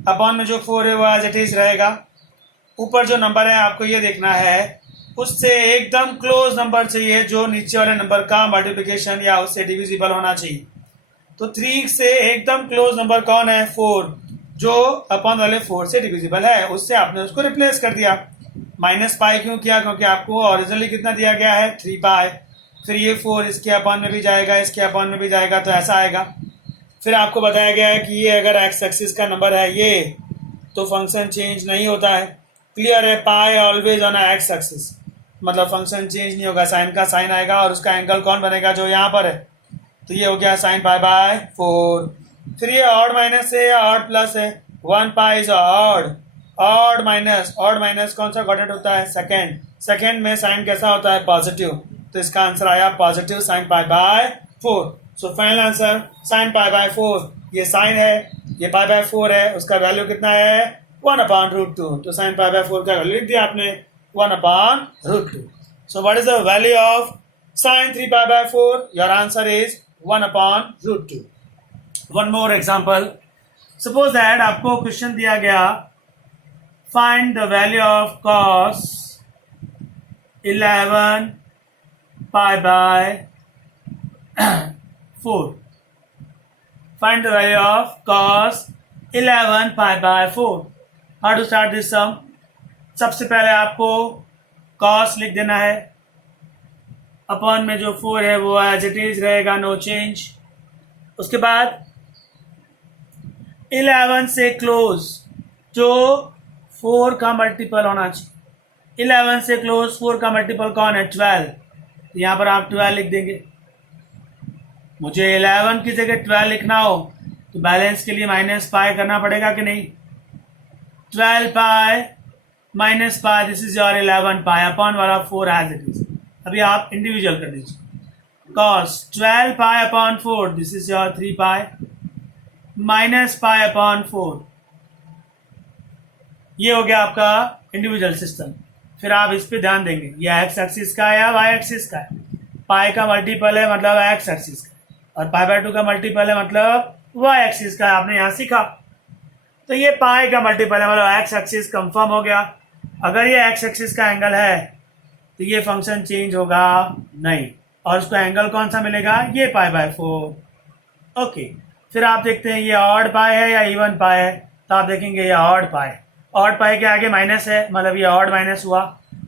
अपॉन में जो 4 है वो एज इट इज रहेगा। ऊपर जो नंबर है आपको ये देखना है उससे एकदम क्लोज नंबर चाहिए जो नीचे वाले नंबर का मल्टीप्लिकेशन या उससे डिविजिबल होना चाहिए। तो 3 से एकदम क्लोज नंबर कौन है, 4, जो अपॉन वाले 4 से डिविजिबल है, उससे आपने उसको रिप्लेस कर दिया। माइनस पाई क्यों किया, क्योंकि आपको ओरिजिनली कितना दिया गया है, 3 पाई। फिर ये 4 इसके अपॉन में भी जाएगा, इसके अपॉन में भी जाएगा, तो ऐसा आएगा। फिर आपको बताया गया है कि ये अगर एक्स एक्सिस का नंबर है ये, तो फंक्शन चेंज नहीं होता है। क्लियर है, pi always on x axis मतलब फंक्शन चेंज नहीं होगा, साइन का साइन आएगा और उसका एंगल कौन बनेगा, जो यहाँ पर है। तो ये हो गया साइन π/4। फिर ये ऑड माइनस है या ऑड प्लस है, 1 pi is odd, odd minus कौन सा क्वाड्रेंट होता है, सेकंड। सेकंड में साइन कैसा होता है, पॉजिटिव, तो इसका आंसर आया positive sine π/4। So final answer sine π/4, ये साइन है, ये π/4 है, उसका वैल्यू कितना है, 1/√2। तो साइन π/4 का वैल्यू लिख दिया आपने 1/√2। So what is the value of sin 3π/4? Your answer is 1/√2. One more example. Suppose that आपको क्वेश्चन दिया गया, find the value of cos 11 π/4. Find the value of cos 11 π/4. How to start this sum? सबसे पहले आपको cos लिख देना है, upon में जो 4 है वो एज इट इज रहेगा, नो चेंज। उसके बाद 11 से क्लोज जो 4 का मल्टीपल होना चाहिए, 11 से क्लोज 4 का मल्टीपल कौन है, 12। यहाँ पर आप 12 लिख देंगे। मुझे 11 की जगह 12 लिखना हो तो बैलेंस के लिए माइनस पाई करना पड़ेगा कि नहीं, 12 पाई minus pi, this is your 11 pi, upon वाला 4 एज इट इज। अभी आप इंडिविजुअल कर दीजिए, cos 12 pi upon 4, this is your 3 pi, minus pi upon 4, ये हो गया आपका इंडिविजुअल सिस्टम। फिर आप इस पे ध्यान देंगे, ये एक्स एक्सिस का है या वाई एक्सिस का है। पाई का मल्टीपल है मतलब एक्स एक्सिस का, और π/2 का मल्टीपल है मतलब वाई एक्सिस का, आपने यहां सीखा। तो ये पाई का मल्टीपल है मतलब एक्स एक्सिस कंफर्म हो गया। अगर ये एक्स एक्सिस का एंगल है तो ये फंक्शन चेंज होगा नहीं, और उसको एंगल कौन सा मिलेगा, ये π/4। ओके, फिर आप देखते हैं ये ऑड पाई है या इवन पाई है, तो आप देखेंगे ये ऑड पाई। ऑड पाई के आगे माइनस है, मतलब ये ऑड माइनस हुआ।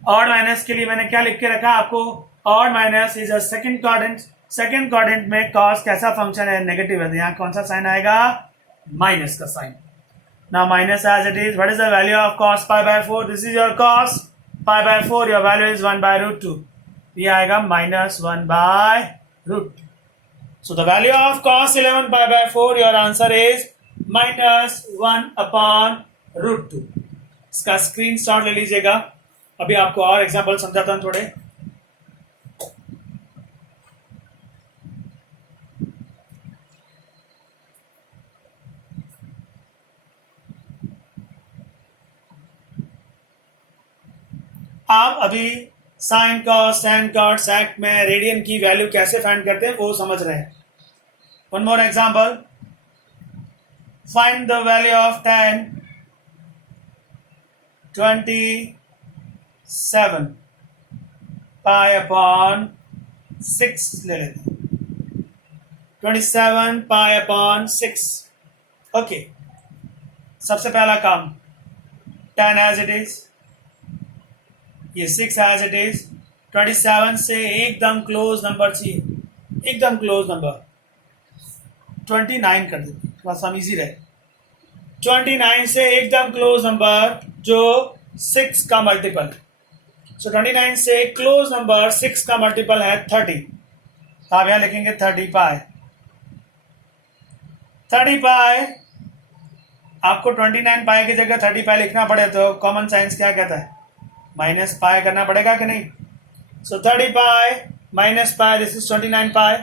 ऑड माइनस के लिए मैंने क्या लिख के रखा आपको, odd minus is a second quadrant. Second quadrant में कॉस कैसा फंक्शन है, नेगेटिव है, तो यहाँ कौन सा साइन आएगा, माइनस का sign. Now minus as it is, what is the value of cos pi by 4, this is your cos pi by 4, your value is 1/√2, ये आएगा -1/√2। So the value of cos 11 pi by 4, your answer is -1/√2। इसका screenshot ले लीजिएगा। अभी आपको और example समझाता हूं थोड़े। आप अभी sine cos tan cot sec में रेडियन की वैल्यू कैसे फाइंड करते हैं वो समझ रहे हैं। One more example, find the value of tan 27 pi upon 6 ले लेते हैं। 27 पाई अपॉन 6। ओके, सबसे पहला काम, tan एज इट इज, ये 6 एज इट इज। 27 से एकदम क्लोज नंबर चाहिए, एकदम क्लोज नंबर 29 कर देते, थोड़ा सा इजी रहे। 29 से एकदम क्लोज नंबर जो 6 का मल्टीपल है। सो 29 से क्लोज नंबर 6 का मल्टीपल है 30, तो आप यहां लिखेंगे 30 पाई। 30 पाई, आपको 29 पाई की जगह 30 पाई लिखना पड़े तो कॉमन साइंस क्या कहता है, माइनस पाई करना पड़ेगा कि नहीं। So 30 pi minus pi, this is 29 pi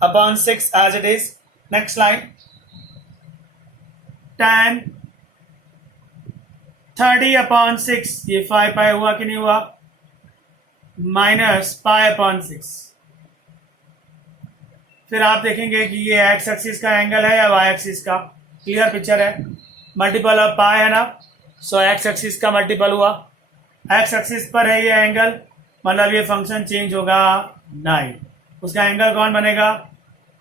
upon 6 as it is. Next line, tan 30 upon 6, ये 5 पाई हुआ कि नहीं हुआ, माइनस पाई अपॉन 6। फिर आप देखेंगे कि ये एक्स एक्सिस का एंगल है या वाई एक्सिस का, क्लियर पिक्चर है। मल्टीपल ऑफ पाई है ना, सो एक्स एक्सिस का मल्टीपल हुआ। एक्स एक्सिस पर है ये एंगल, मतलब ये फंक्शन चेंज होगा 9, उसका एंगल कौन बनेगा,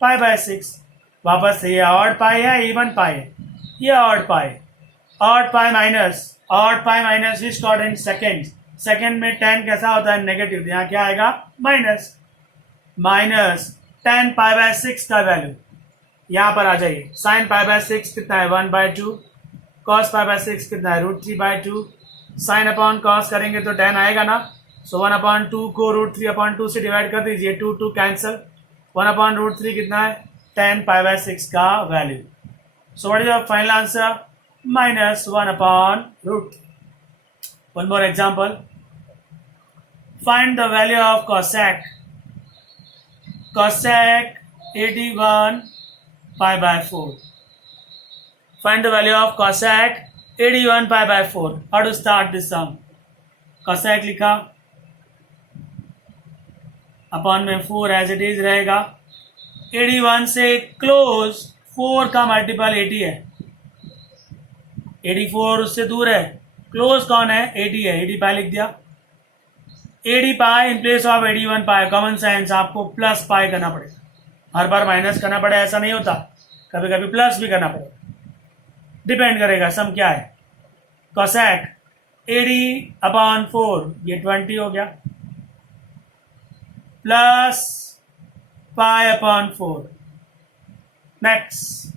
पाई बाय 6। वापस से ये ऑड पाई है इवन पाई है, ये odd pi, odd pi minus which quadrant, second. Second में 10 कैसा होता है, नेगेटिव, यहाँ क्या आएगा, माइनस। माइनस 10 पाई बाय 6 का वैल्यू, यहाँ पर आ जाइए। साइन पाई बाय 6 कितना है, 1/2। कॉस पाई बाय 6 कितना है, √3/2। साइन अपॉन कॉस करेंगे तो 10 आएगा ना, सो 1/2 को √3/2 से डिवाइड कर दीजिए, 2 कैंसल। 1/√3 कितना है, 10 पाई बाय 6 का value. So what is your final answer, -1/√3। One more example, find the value of cosec 81 pi by 4। Find the value of cosec 81 pi by 4. How to start this sum? Cosec लिखा, upon में 4 as it is रहेगा। 81 से close 4 का multiple 80 है, 84 उससे दूर है, close कौन है, 80 है, 80 पाई लिख दिया। 80 pi in place of 81 pi, common sense आपको प्लस पाई करना पड़ेगा, हर बार माइनस करना पड़े ऐसा नहीं होता, कभी कभी प्लस भी करना पड़ेगा, डिपेंड करेगा सम क्या है। cosec 80/4, ये 20 हो गया, प्लस π/4। नेक्स्ट,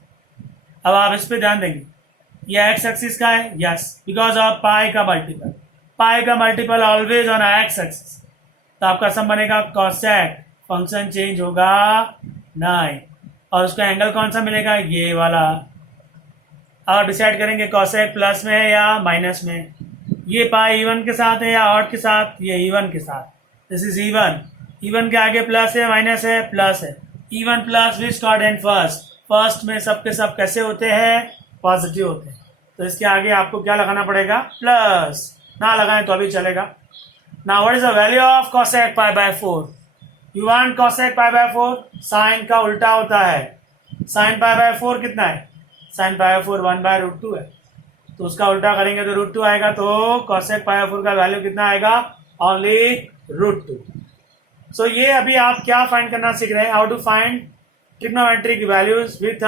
अब आप इस पे ध्यान देंगे, ये एक्स एक्सिस का है, यस, बिकॉज ऑफ पाई का मल्टीपल, पाई का multiple always on x axis, तो आपका सम बनेगा cosec, फंक्शन चेंज होगा 9, और उसका एंगल कौन सा मिलेगा, ये वाला। और डिसाइड करेंगे cosec प्लस में है या माइनस में, ये पाई इवन के साथ है या ऑड के साथ, ये इवन के साथ, दिस इज इवन। इवन के आगे प्लस है माइनस है, प्लस है, even plus which quadrant first, first में सब के सब कैसे होते हैं, पॉजिटिव होते हैं, तो इसके आगे आपको क्या लगाना पड़ेगा, प्लस, ना लगाएं तो अभी चलेगा। Now what is the value of cosec π/4, you want cosec π/4, sine का उल्टा होता है, साइन π/4 कितना है, साइन π/4 1/√2 है, तो उसका उल्टा करेंगे तो √2 आएगा, तो cosec π/4 का वैल्यू कितना आएगा, ओनली √2। सो ये अभी आप क्या फाइंड करना सीख रहे हैं, how to find trigonometric values with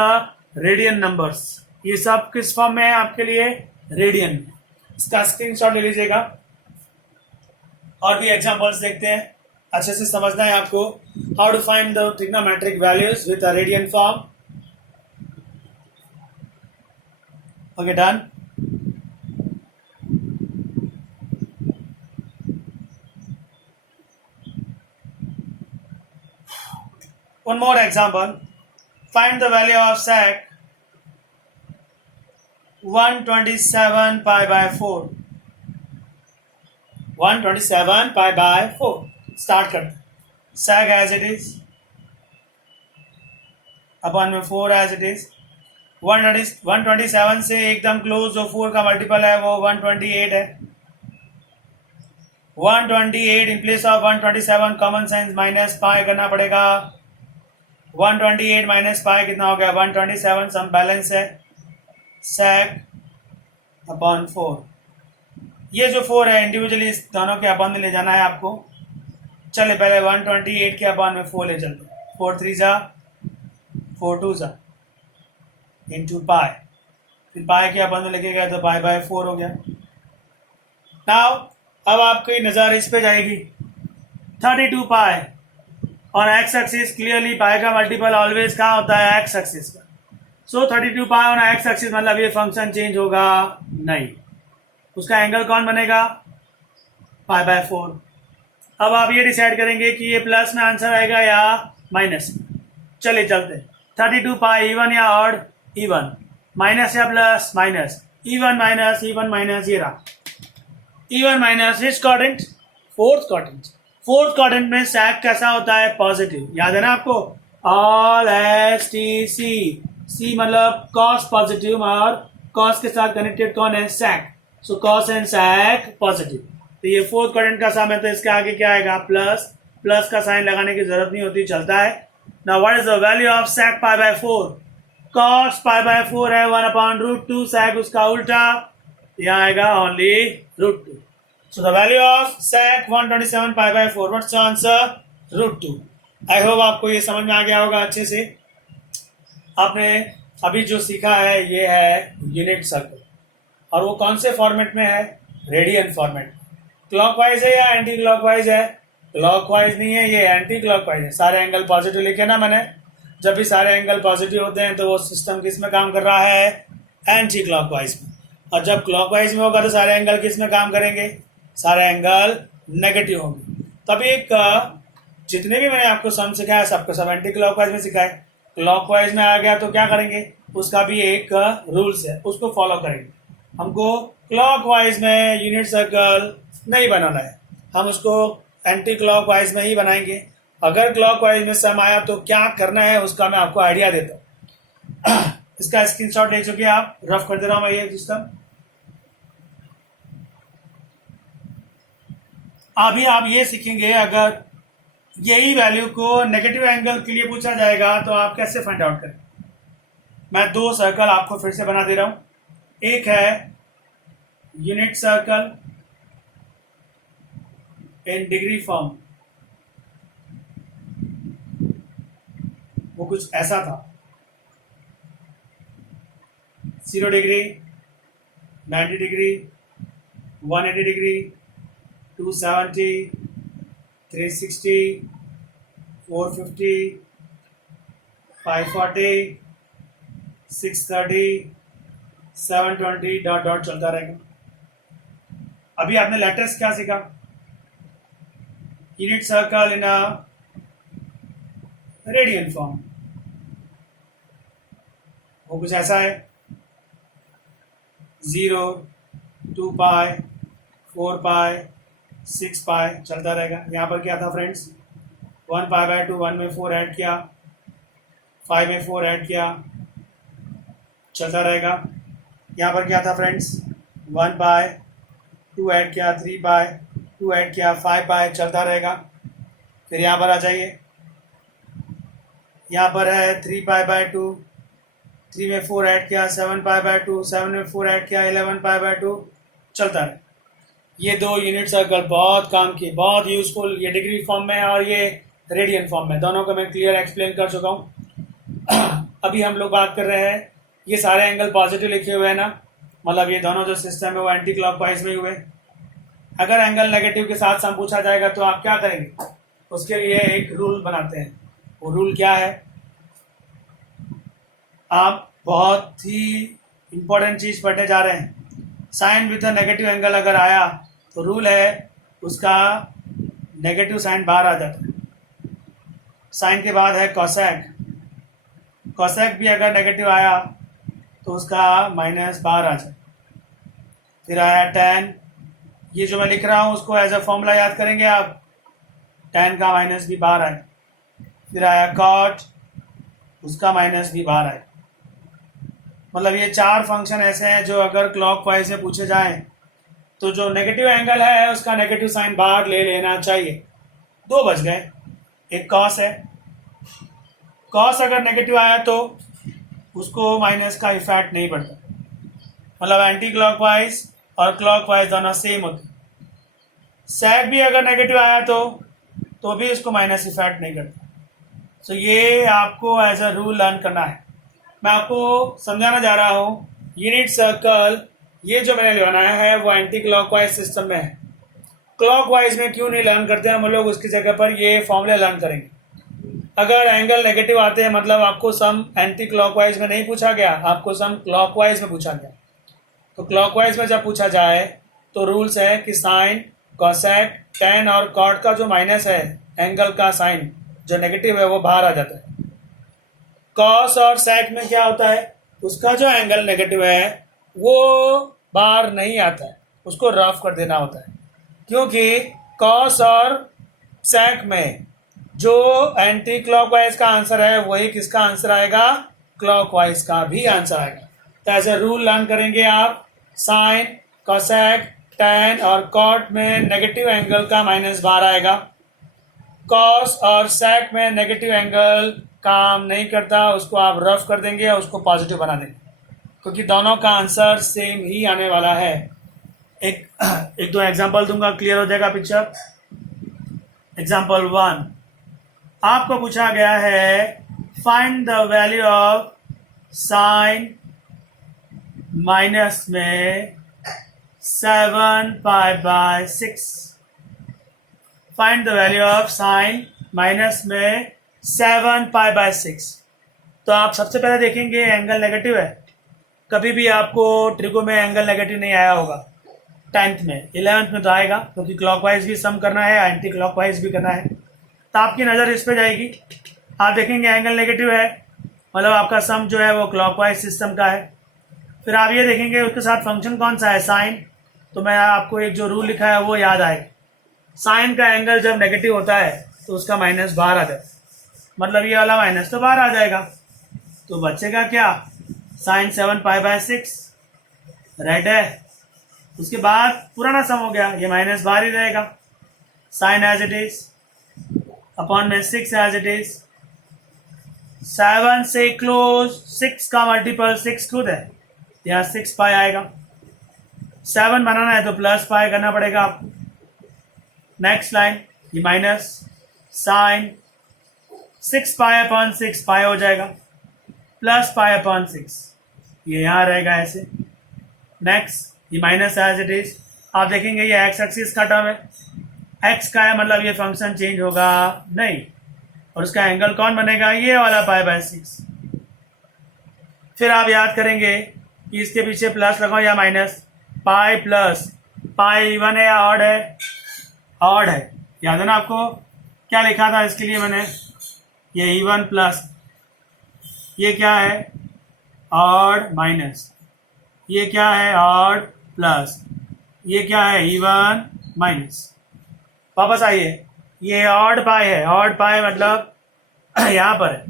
radian numbers, ये सब किस फॉर्म में है आपके लिए? रेडियन में। इसका स्क्रीनशॉट ले लीजिएगा। और भी एग्जांपल्स देखते हैं, अच्छे से समझना है आपको। How to find the trigonometric values with a radian form. Okay, done. One more example. Find the value of sec 127 pi by 4. 127 pi by 4. Start करते हैं. Sec as it is. अपन में 4 as it is. 127 से एकदम close जो 4 का multiple है वो 128 है. 128 in place of 127 common science minus pi करना पड़ेगा. 128 माइनस पाई कितना हो गया? 127. सम बैलेंस है sec अपॉन 4. ये जो 4 है इंडिविजुअली इस दोनों के अपॉन में ले जाना है आपको. चले पहले 128 के अपॉन में 4 ले चलते. 4 3 जा 4 2 जा इंटू पाई. फिर पाई के अपॉन में लेके गए तो पाई बाय 4 हो गया. नाउ अब आपकी नजर इस पे जाएगी 32 पाई और एक्स एक्सिस. क्लियरली पाई का मल्टीपल ऑलवेज कहाँ होता है? एक्स एक्सिस का. सो 32 पाई और एक्स एक्सिस मतलब ये फंक्शन चेंज होगा नहीं. उसका एंगल कौन बनेगा? पाई बाय 4. अब आप ये डिसाइड करेंगे कि ये प्लस में आंसर आएगा या माइनस. चलिए चलते. 32 पाई इवन या ऑड? इवन. माइनस या प्लस? माइनस. इवन माइनस ये रहा. Even minus which quadrant? Fourth quadrant. Fourth quadrant में सैक कैसा होता है? पॉजिटिव. याद है ना आपको? All S T C. C मतलब कॉस पॉजिटिव और कॉस के साथ कनेक्टेड कौन है? Sec. So cos and sec positive. तो ये फोर्थ क्वाड्रेंट का साइन है तो इसके आगे क्या आएगा? प्लस. प्लस का साइन लगाने की जरूरत नहीं होती, चलता है. Now what is the value of sec pi by 4? cos pi by 4 है 1/√2. sec उसका उल्टा, यह आएगा only √2. So the value of sec 127 pi by 4. What's the answer? √2. I hope आपको ये समझ में आ गया होगा अच्छे से. आपने अभी जो सीखा है ये है यूनिट सर्कल, और वो कौन से फॉर्मेट में है? Radian format. क्लॉकवाइज है या एंटी क्लॉकवाइज है? क्लॉकवाइज नहीं है, ये एंटी क्लॉकवाइज है. सारे एंगल पॉजिटिव लिखे ना मैंने. जब भी सारे एंगल पॉजिटिव होते हैं तो वो सिस्टम किस में काम कर रहा है? एंटी क्लॉकवाइज में. और जब क्लॉकवाइज में होगा तो सारे एंगल किस में काम करेंगे? सारे एंगल नेगेटिव होंगे. तभी एक जितने भी मैंने आपको सम सिखाया सबको सब एंटी क्लॉकवाइज में सिखाए. क्लॉकवाइज में आ गया तो क्या करेंगे? उसका भी एक रूल्स है, उसको फॉलो करेंगे. हमको क्लॉकवाइज में यूनिट सर्कल नहीं बनाना है, हम उसको एंटी क्लॉकवाइज में ही बनाएंगे. अगर क्लॉकवाइज में सम आया तो क्या करना है उसका मैं आपको आइडिया देता हूँ. इसका स्क्रीनशॉट ले चुके आप. रफ कर दे रहा हूं मैं ये सिस्टम. अभी आप ये सीखेंगे अगर यही वैल्यू को नेगेटिव एंगल के लिए पूछा जाएगा तो आप कैसे फाइंड आउट करें. मैं 2 सर्कल आपको फिर से बना दे रहा हूं. एक है unit circle in degree form. वो कुछ ऐसा था. 0 degree, 90 degree, 180 degree, 270, 360, 450, 540, 630, 720 dot dot चलता रहेगा. अभी आपने लेटेस्ट क्या सीखा? Unit circle in a radian form. वो कुछ ऐसा है. 0, 2 पाई, 4 पाई, 6 पाई चलता रहेगा. यहाँ पर क्या था फ्रेंड्स? 1 पाई बाय 2, 1 में 4 ऐड किया, 5 में 4 ऐड किया, चलता रहेगा. यहाँ पर क्या था फ्रेंड्स? 1 पाई, 2 ऐड किया, 3 पाई, 2 ऐड किया, 5 पाई चलता रहेगा. फिर यहाँ पर आ जाइए. यहाँ पर है 3 पाई बाय 2, 3 में 4 ऐड किया, 7 पाई बाय 2, 7 में 4 ऐड किया, 11 पाई बाय 2 चलता रहे. ये 2 यूनिट सर्कल बहुत काम की, बहुत यूजफुल. ये डिग्री फॉर्म में और ये रेडियन फॉर्म में, दोनों को मैं क्लियर एक्सप्लेन कर चुका हूँ. अभी हम लोग बात कर रहे हैं, ये सारे एंगल पॉजिटिव लिखे हुए हैं ना, मतलब ये दोनों जो सिस्टम है वो एंटी क्लॉकवाइज में हुए। अगर एंगल नेगेटिव के साथ सम पूछा जाएगा तो आप क्या करेंगे? उसके लिए एक रूल बनाते हैं। वो रूल क्या है? आप बहुत ही इंपॉर्टेंट चीज पढ़ने जा रहे हैं। साइन विद नेगेटिव एंगल अगर आया तो रूल है उसका नेगेटिव साइन बाहर आ जाता है। साइन के बाद है कॉसेक। कॉसेक भी अगर नेगेटिव आया तो उसका माइनस बाहर आ जाए। फिर आया टेन। ये जो मैं लिख रहा हूँ उसको एज अ फॉर्मूला याद करेंगे आप, टेन का माइनस भी बाहर आए। फिर आया कॉट, उसका माइनस भी बाहर आए। मतलब ये चार फंक्शन ऐसे हैं जो अगर क्लॉकवाइज में पूछे जाएं तो जो नेगेटिव एंगल है उसका नेगेटिव साइन बाहर ले लेना चाहिए। दो बच गए। एक कॉस है, कॉस अगर नेगेटिव आया तो उसको माइनस का इफेक्ट नहीं पड़ता, मतलब एंटी क्लॉकवाइज और क्लॉकवाइज दोनों सेम होते। सेक भी अगर नेगेटिव आया तो भी उसको माइनस इफेक्ट नहीं करता। सो ये आपको एज अ रूल लर्न करना है। मैं आपको समझाना जा रहा हूँ, यूनिट सर्कल ये जो मैंने बनाया है वो एंटी क्लॉकवाइज सिस्टम में है। क्लॉकवाइज में क्यों नहीं लर्न करते हम लोग, उसकी जगह पर ये फॉर्मूले लर्न करेंगे। अगर एंगल नेगेटिव आते हैं मतलब आपको सम एंटी क्लॉकवाइज में नहीं पूछा गया, आपको सम क्लॉकवाइज में पूछा गया। तो क्लॉकवाइज में जब पूछा जाए तो रूल्स है कि साइन, कॉसेक, टेन और कॉट का जो माइनस है एंगल का साइन जो नेगेटिव है वो बाहर आ जाता है। कॉस और सेक में क्या होता है, उसका जो एंगल नेगेटिव है वो बाहर नहीं आता है, उसको रफ कर देना होता है। क्योंकि कॉस और सेक में जो एंटी क्लॉकवाइज का आंसर है वही किसका आंसर आएगा, क्लॉकवाइज का भी आंसर आएगा। तो एज ए रूल लर्न करेंगे आप, साइन, कॉसेक, टेन और कॉट में नेगेटिव एंगल का माइनस बाहर आएगा। कॉस और सेक में नेगेटिव एंगल काम नहीं करता, उसको आप रफ कर देंगे और उसको पॉजिटिव बना देंगे, क्योंकि दोनों का आंसर सेम ही आने वाला है। एक दो एग्जांपल दूंगा, क्लियर हो जाएगा पिक्चर। एग्जांपल 1, आपको पूछा गया है find the value of sine minus में 7π/6। Find the value of sine minus में 7π/6। तो आप सबसे पहले देखेंगे एंगल नेगेटिव है। कभी भी आपको ट्रिको में एंगल नेगेटिव नहीं आया होगा, 10th में, 11th में तो आएगा, क्योंकि क्लॉकवाइज भी सम करना है, एंटी क्लॉकवाइज भी करना है। तो आपकी नज़र इस पे जाएगी, आप देखेंगे एंगल नेगेटिव है, मतलब आपका सम जो है वो क्लॉकवाइज सिस्टम का है। फिर आप ये देखेंगे उसके साथ फंक्शन कौन सा है, साइन। तो मैं आपको एक जो रूल लिखा है वो याद आए, साइन का एंगल जब नेगेटिव होता है तो उसका माइनस बाहर आ जाता है, मतलब ये वाला माइनस तो बाहर आ जाएगा। तो बचेगा क्या, साइन 7π/6 रेड है। उसके बाद पुराना सम हो गया, ये माइनस बाहर ही रहेगा। Sine as it is upon में 6 एज इट इज। 7 से क्लोज, 6 का मल्टीपल 6 खुद है, यहाँ 6π आएगा। 7 बनाना है तो प्लस पाई करना पड़ेगा आपको। नेक्स्ट लाइन, ये माइनस साइन 6π/6 पाई हो जाएगा, प्लस π/6 ये यहाँ रहेगा ऐसे। नेक्स्ट, ये माइनस एज इट इज। आप देखेंगे ये एक्स एक्सिस का टर्म है, एक्स का है मतलब ये फंक्शन चेंज होगा नहीं, और उसका एंगल कौन बनेगा, ये वाला π/6। फिर आप याद करेंगे कि इसके पीछे प्लस लगाओ या माइनस, पाई प्लस पाई इवन है या ऑड है, ऑड है। याद है ना आपको क्या लिखा था इसके लिए मैंने, ये इवन प्लस, ये क्या है ऑड माइनस, ये क्या है ऑड प्लस, ये क्या है इवन माइनस। वापस आइए, ये ऑड पाई है, ऑड पाई मतलब यहाँ पर है,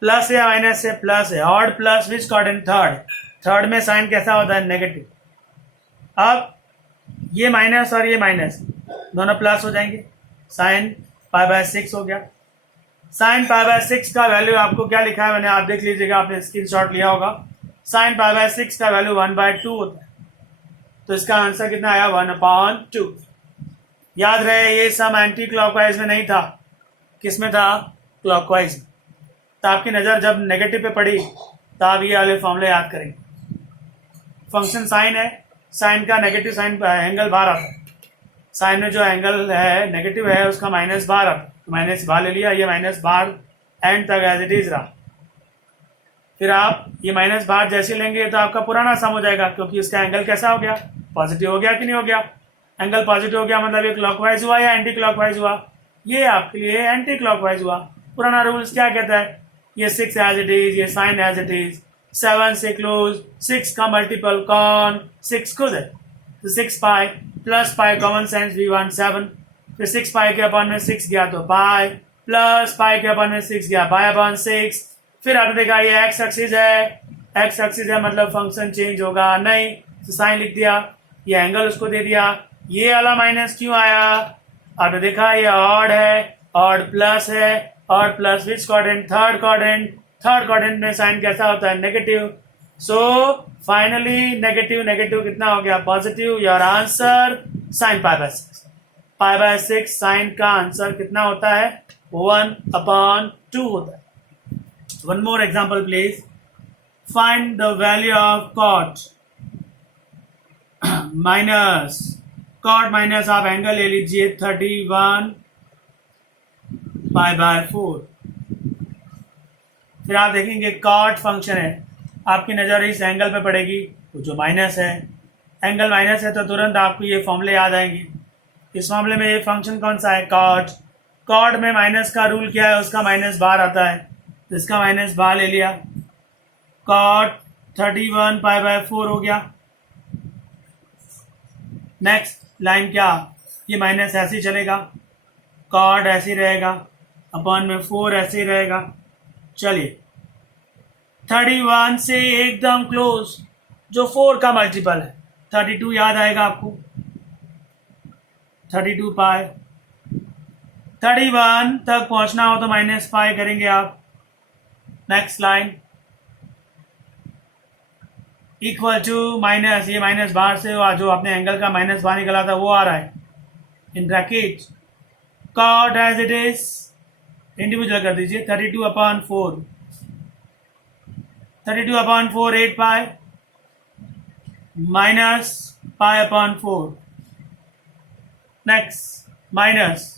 प्लस या माइनस से प्लस है, odd plus which caught in third, third में साइन कैसा होता है, नेगेटिव। अब ये माइनस और ये माइनस दोनों प्लस हो जाएंगे, साइन π/6 हो गया। साइन π/6 का वैल्यू आपको क्या लिखा है मैंने, आप देख लीजिएगा, आपने स्क्रीनशॉट लिया होगा। साइन π/6 का वैल्यू 1/2 होता है, तो इसका आंसर कितना आया, 1/2। याद रहे ये सम एंटी क्लॉकवाइज में नहीं था, किस में था, क्लॉकवाइज में। तो आपकी नज़र जब नेगेटिव पे पड़ी तो आप ये वाले फॉर्मूले याद करेंगे। फंक्शन साइन है, साइन का नेगेटिव साइन एंगल बाहर आता है, साइन में जो एंगल है नेगेटिव है उसका माइनस बाहर आता है, तो माइनस बाहर ले लिया, ये माइनस बाहर एंड तक एज इट इज रहा। फिर आप ये माइनस बाहर जैसे लेंगे तो आपका पुराना सम हो जाएगा, क्योंकि उसका एंगल कैसा हो गया, पॉजिटिव हो गया कि नहीं हो गया। एंगल पॉजिटिव हो गया मतलब ये क्लॉकवाइज हुआ या एंटी क्लॉकवाइज हुआ, ये आपके लिए एंटी क्लॉकवाइज हुआ। पुराना रूल्स क्या कहता है, ये 6 एज इट इज, ये साइन एज इट इज, 7 से क्लोज, 6 का मल्टीपल कौन, 6 खुद है, तो 6 pi plus pi common sense we want 7, फिर 6 पाई के अपन में 6 गया तो पाई, प्लस पाई के अपन में 6 गया पाई अपन 6। फिर आपने देखा ये एक्स एक्सिस है, एक्स एक्सिस है मतलब फंक्शन चेंज होगा नहीं, तो साइन लिख दिया, ये एंगल उसको दे दिया। ये वाला माइनस क्यों आया, आपने देखा ये ऑड है, ऑड प्लस है, odd plus which quadrant, third quadrant, third quadrant में साइन कैसा होता है, negative. So finally negative negative कितना हो गया, positive. Your answer sine pi by 6, pi by 6 sine का आंसर कितना होता है, 1/2 होता है। One more example please. Find the value of cot minus cot minus आप एंगल ले लीजिए 31 पाई बाय 4। फिर आप देखेंगे cot फंक्शन है, आपकी नज़र इस एंगल पे पड़ेगी, तो जो माइनस है, एंगल माइनस है तो तुरंत आपको ये फॉर्मूले याद आएंगे। इस मामले में ये फंक्शन कौन सा है, cot। cot में माइनस का रूल क्या है, उसका माइनस बाहर आता है, तो इसका माइनस बाहर ले लिया, cot 31 पाई बाय 4 हो गया। नेक्स्ट लाइन क्या, ये माइनस ऐसे ही चलेगा, cot ऐसे ही रहेगा, अपॉन में 4 ऐसे ही रहेगा। चलिए 31 से एकदम क्लोज जो 4 का मल्टीपल है 32 याद आएगा आपको, 32 पाई, 31 तक पहुंचना हो तो माइनस पाई करेंगे आप। Next line equal to minus, ये माइनस बाहर से जो आपने एंगल का माइनस बाहर निकला था वो आ रहा है, in bracket cot as it is individual कर दीजिए, 32/4, 32/4 8 पाई माइनस पाई/4। नेक्स्ट माइनस,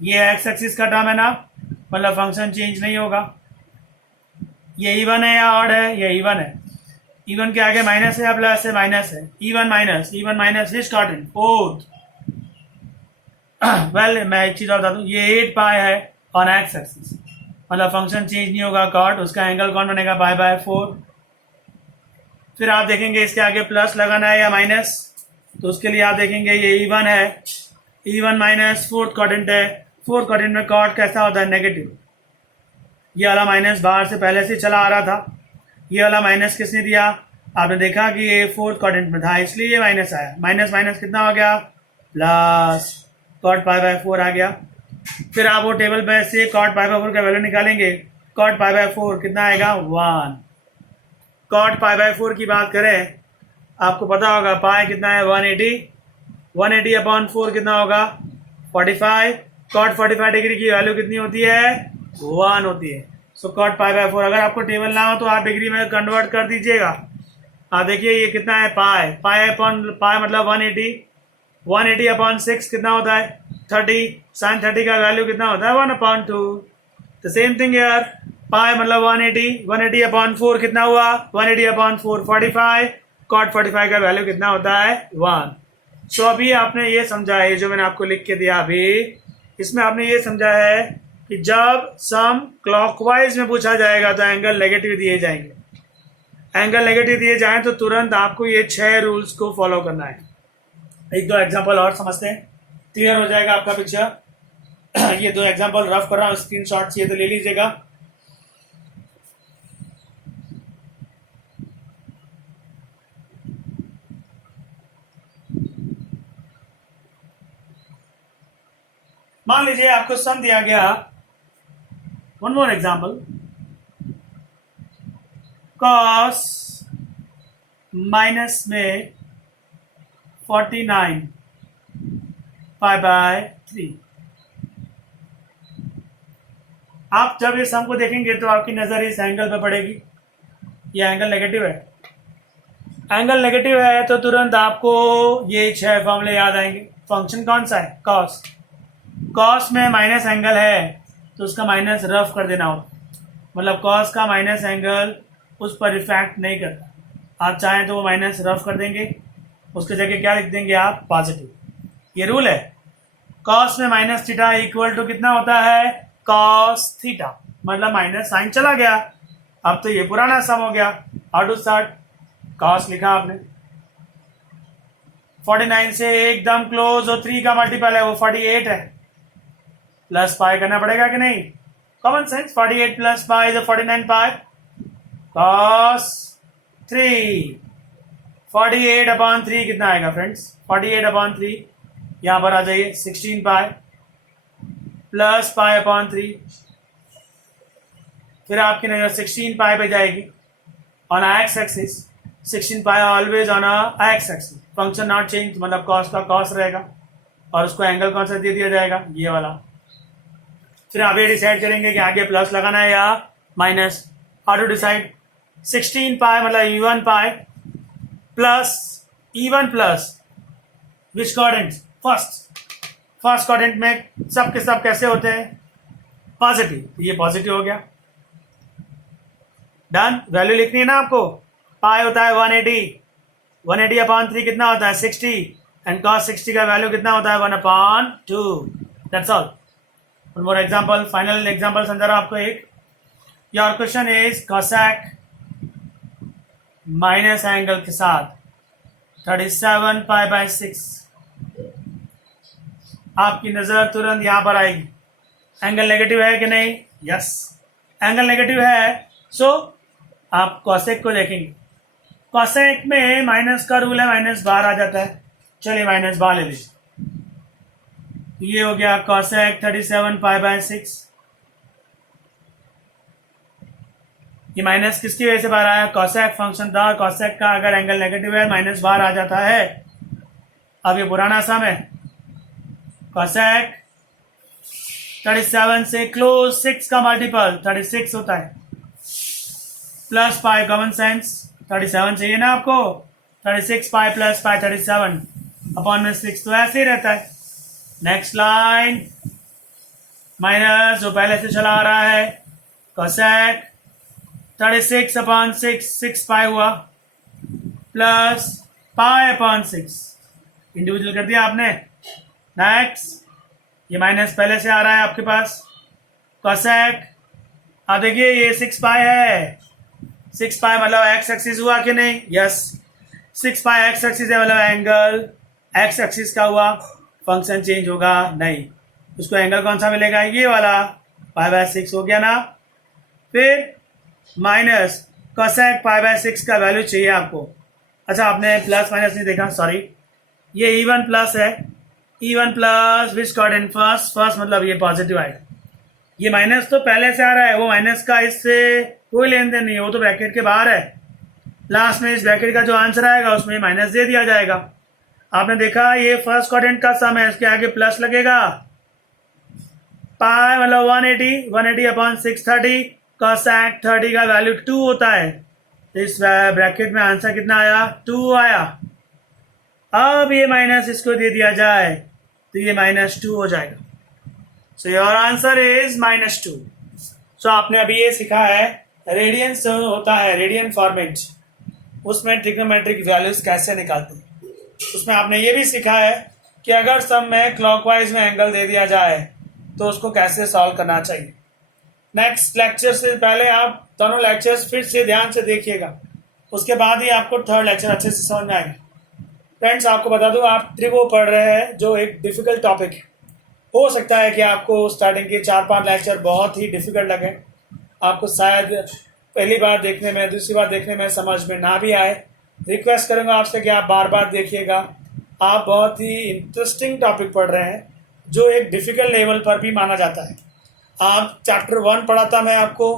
ये एक्स एक्सिस का टर्म है ना, मतलब फंक्शन चेंज नहीं होगा। ये इवन है या ऑड है, ये इवन है, इवन के आगे माइनस है या प्लस है, माइनस है, even minus which quadrant, fourth. Well मैं एक चीज और बता दूं, ये 8 पाई है ऑन एक्स एक्सिस, मतलब फंक्शन चेंज नहीं होगा cot, उसका एंगल कौन बनेगा, पाई बाय 4। फिर आप देखेंगे इसके आगे प्लस लगाना है या माइनस, तो उसके लिए आप देखेंगे ये इवन है, इवन माइनस फोर्थ क्वाड्रेंट है, फोर्थ क्वाड्रेंट में cot कैसा होता है, नेगेटिव। ये वाला माइनस बाहर से पहले से चला आ रहा था, ये वाला माइनस किसने दिया, आपने देखा कि ये फोर्थ क्वाड्रेंट में था इसलिए ये माइनस आया, माइनस माइनस कितना हो गया, प्लस, cot पाई बाय 4 आ गया। फिर आप वो टेबल पे से cot पाई बाय 4 का वैल्यू निकालेंगे, cot पाई बाय 4 कितना आएगा, 1। cot पाई बाय 4 की बात करें, आपको पता होगा पाई कितना है, 180, 180/4 कितना होगा, 45, cot 45 डिग्री की वैल्यू कितनी होती है, 1 होती है। सो cot पाई बाय 4, अगर आपको टेबल ना हो तो आप डिग्री में कन्वर्ट कर दीजिएगा। आप देखिए ये कितना है, पाई, पाई मतलब 180, 180/6 कितना होता है, 30, साइन 30 का वैल्यू कितना होता है, 1/2। तो सेम थिंग यार, पाई मतलब 180, 180/4 कितना हुआ, 180/4 45, cot 45 का वैल्यू कितना होता है, 1। सो अभी आपने ये समझा है, जो मैंने आपको लिख के दिया अभी, इसमें आपने ये समझा है कि जब सम क्लॉकवाइज में पूछा जाएगा तो एंगल नेगेटिव दिए जाएंगे, एंगल नेगेटिव दिए जाएं तो तुरंत आपको ये 6 रूल्स को फॉलो करना है। एक दो एग्जांपल और समझते हैं, क्लियर हो जाएगा आपका पिक्चर। ये 2 एग्जांपल रफ कर रहा हूँ, स्क्रीनशॉट चाहिए तो ले लीजिएगा। मान लीजिए आपको सम दिया गया, one more example, cos minus में 49 पाई बाय 3। आप जब इस सम को देखेंगे तो आपकी नज़र इस एंगल पे पड़ेगी। ये एंगल नेगेटिव है, एंगल नेगेटिव है तो तुरंत आपको ये 6 फॉर्मूले याद आएंगे। फंक्शन कौन सा है? कॉस। कॉस में माइनस एंगल है तो उसका माइनस रफ कर देना हो, मतलब कॉस का माइनस एंगल उस पर इफेक्ट नहीं करता। आप चाहें तो वो माइनस रफ कर देंगे, उसके जगह क्या लिख देंगे आप? पॉजिटिव। ये रूल है। कॉस में माइनस थीटा इक्वल टू कितना होता है? कॉस थीटा, मतलब माइनस साइन चला गया। अब तो ये पुराना सम हो गया। How to start? कॉस लिखा आपने, 49 से एकदम क्लोज और 3 का मल्टीपल है वो 48 है, प्लस पाई करना पड़ेगा कि नहीं? Common sense. 48 plus pi is 49 pi cos 3। 48 upon 3 कितना आएगा फ्रेंड्स? 48 अपॉन 3, यहां पर आ जाइए, 16 पाई प्लस पाई अपॉन 3। फिर आपकी नजर 16 पाई पे जाएगी on x axis. 16 pi always on x axis, function not change, मतलब कॉस का कॉस रहेगा और उसको एंगल कौन सा दे दिया जाएगा? ये वाला। फिर आप ये डिसाइड करेंगे कि आगे प्लस लगाना है या minus. How to decide? 16 pi मतलब even pi plus even plus which quadrant? First quadrant में सब के सब कैसे होते हैं? पॉजिटिव। ये पॉजिटिव हो गया। डन। वैल्यू लिखनी है ना आपको। पाई होता है 180, 180 अपॉन 3 कितना होता है? 60, एंड cos 60 का वैल्यू कितना होता है? 1 upon 2। That's all. One more example, final example समझा रहा आपको एक। Your question is cosec minus angle के साथ 37 पाई बाई 6। आपकी नजर तुरंत यहां पर आएगी, एंगल नेगेटिव है कि नहीं? यस, एंगल नेगेटिव है। सो आप कॉसेक को देखेंगे, कॉसेक में माइनस का रूल है, माइनस बाहर आ जाता है। चलिए माइनस बाहर ले लीजिए, ये हो गया कॉसेक 37 पाई बाय 6। ये माइनस किसकी वजह से बाहर आया? कॉसेक फंक्शन था, कॉसेक का अगर एंगल नेगेटिव है माइनस बाहर आ जाता है। अब ये पुराना सम है, कॉसेक 37 से क्लोज 6 का मल्टीपल 36 होता है, प्लस पाई कॉमन सेंस। 37 चाहिए ना आपको, 36 पाई प्लस पाई 37 अपॉन में 6, तो ऐसे ही रहता है। नेक्स्ट लाइन माइनस जो पहले से चला आ रहा है, कोसेक 36 अपॉन 6 पाई हुआ प्लस पाई अपॉन 6, इंडिविजुअल कर दिया आपने। नेक्स्ट ये माइनस पहले से आ रहा है आपके पास, कोसेक, अब देखिए ये 6 पाई है, 6 पाई मतलब एक्स एक्सिस हुआ कि नहीं? यस, 6 पाई एक्स एक्सिस है, मतलब एंगल एक्स एक्सिस का हुआ, फंक्शन चेंज होगा नहीं। उसको एंगल कौन सा मिलेगा? ये वाला, पाई बाय 6 हो गया ना। फिर माइनस कोसेक पाई बाय 6 का वैल्यू चाहिए आपको। अच्छा आपने प्लस माइनस नहीं देखा, सॉरी, ये इवन प्लस है, इवन प्लस विच कोऑर्डिनेट फर्स्ट मतलब ये पॉजिटिव आएगा। ये माइनस तो पहले से आ रहा है, वो माइनस का इससे कोई लेन देन नहीं है, वो तो ब्रैकेट के बाहर है। लास्ट में इस ब्रैकेट का जो आंसर आएगा उसमें माइनस दे दिया जाएगा। आपने देखा ये फर्स्ट क्वाड्रेंट का सम है, इसके आगे प्लस लगेगा, पाई मतलब 180 अपॉन 630, कोसेक 30 का वैल्यू 2 होता है, तो इस ब्रैकेट में आंसर कितना आया? 2 आया। अब ये माइनस इसको दे दिया जाए तो ये -2 हो जाएगा। So your answer is -2। सो आपने अभी ये सीखा है रेडियंस जो होता है, रेडियन फॉर्मेट, उसमें ट्रिग्नोमेट्रिक वैल्यूज कैसे निकालते हैं। उसमें आपने ये भी सीखा है कि अगर सम में क्लॉकवाइज में एंगल दे दिया जाए तो उसको कैसे सॉल्व करना चाहिए। नेक्स्ट लेक्चर से पहले आप दोनों लेक्चर्स फिर से ध्यान से देखिएगा, उसके बाद ही आपको थर्ड लेक्चर अच्छे से समझ में आएगा। फ्रेंड्स आपको बता दूं, आप ट्रिगो पढ़ रहे हैं जो एक डिफिकल्ट टॉपिक है। हो सकता है कि आपको स्टार्टिंग के 4-5 लेक्चर बहुत ही डिफिकल्ट लगे, आपको शायद पहली बार देखने में, दूसरी बार देखने में समझ में ना भी आए। रिक्वेस्ट करूंगा आपसे कि आप बार बार देखिएगा। आप बहुत ही इंटरेस्टिंग टॉपिक पढ़ रहे हैं जो एक डिफिकल्ट लेवल पर भी माना जाता है। आप चैप्टर 1 पढ़ाता मैं आपको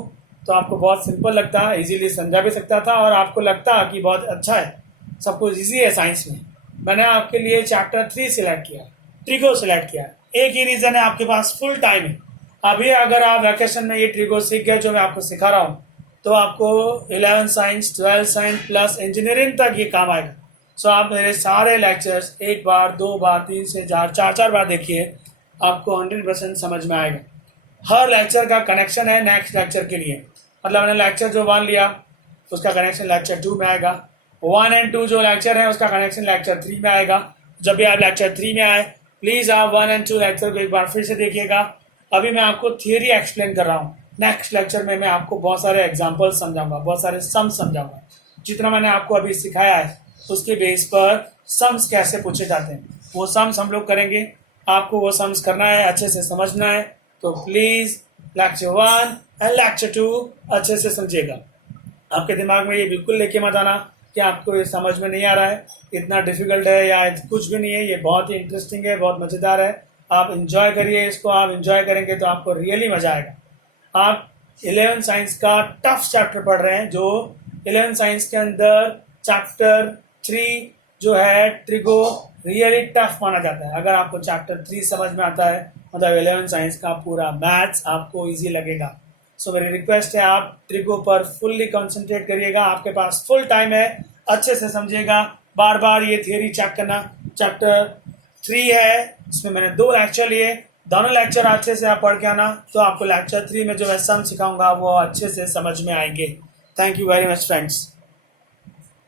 तो आपको बहुत सिंपल लगता, इजीली समझा भी सकता था और आपको लगता कि बहुत अच्छा है, सब कुछ ईजी है साइंस में। मैंने आपके लिए चैप्टर 3 सिलेक्ट किया, ट्रिगो सिलेक्ट किया। एक ही रीज़न है, आपके पास फुल टाइम है, अभी अगर आप वैकेशन में ये ट्रिगो सीख गए जो मैं आपको सिखा रहा हूँ, तो आपको 11 साइंस 12 साइंस प्लस इंजीनियरिंग तक ये काम आएगा। सो आप मेरे सारे लेक्चर्स एक बार, दो बार, तीन से चार, चार बार देखिए, आपको 100% समझ में आएगा। हर लेक्चर का कनेक्शन है नेक्स्ट लेक्चर के लिए। मतलब मैंने लेक्चर जो 1 लिया उसका कनेक्शन लेक्चर 2 में आएगा, 1 और 2 जो लेक्चर है उसका कनेक्शन लेक्चर 3 में आएगा। जब भी आप लेक्चर 3 में आए, प्लीज़ आप 1 और 2 लेक्चर को एक बार फिर से देखिएगा। अभी मैं आपको थियरी एक्सप्लेन कर रहा हूँ। नेक्स्ट लेक्चर में मैं आपको बहुत सारे एग्जाम्पल समझाऊंगा, बहुत सारे सम्स समझाऊंगा। जितना मैंने आपको अभी सिखाया है उसके बेस पर सम्स कैसे पूछे जाते हैं वो सम्स हम लोग करेंगे। आपको वो सम्स करना है, अच्छे से समझना है, तो प्लीज़ लेक्चर 1 एंड लेक्चर 2 अच्छे से समझिएगा। आपके दिमाग में ये बिल्कुल लेके मत आना कि आपको ये समझ में नहीं आ रहा है, इतना डिफिकल्ट है या कुछ भी नहीं है। ये बहुत ही इंटरेस्टिंग है, बहुत मज़ेदार है। आप इंजॉय करिए इसको। आप इंजॉय करेंगे तो आपको रियली मज़ा आएगा। आप 11 साइंस का टफ चैप्टर पढ़ रहे हैं, जो 11 साइंस के अंदर चैप्टर 3 जो है ट्रिगो रियली टफ माना जाता है। अगर आपको चैप्टर 3 समझ में आता है, मतलब 11 साइंस का पूरा मैथ्स आपको इजी लगेगा। सो मेरी रिक्वेस्ट है आप ट्रिगो पर फुल्ली कंसंट्रेट करिएगा। आपके पास फुल टाइम है, अच्छे से समझिएगा। बार बार ये थियरी चेक करना। चैप्टर 3 है, इसमें मैंने 2 लेक्चर लिए, दोनों लेक्चर अच्छे से आप पढ़ के आना, तो आपको लेक्चर 3 में जो मैं सम सिखाऊंगा वो अच्छे से समझ में आएंगे। Thank you very much friends.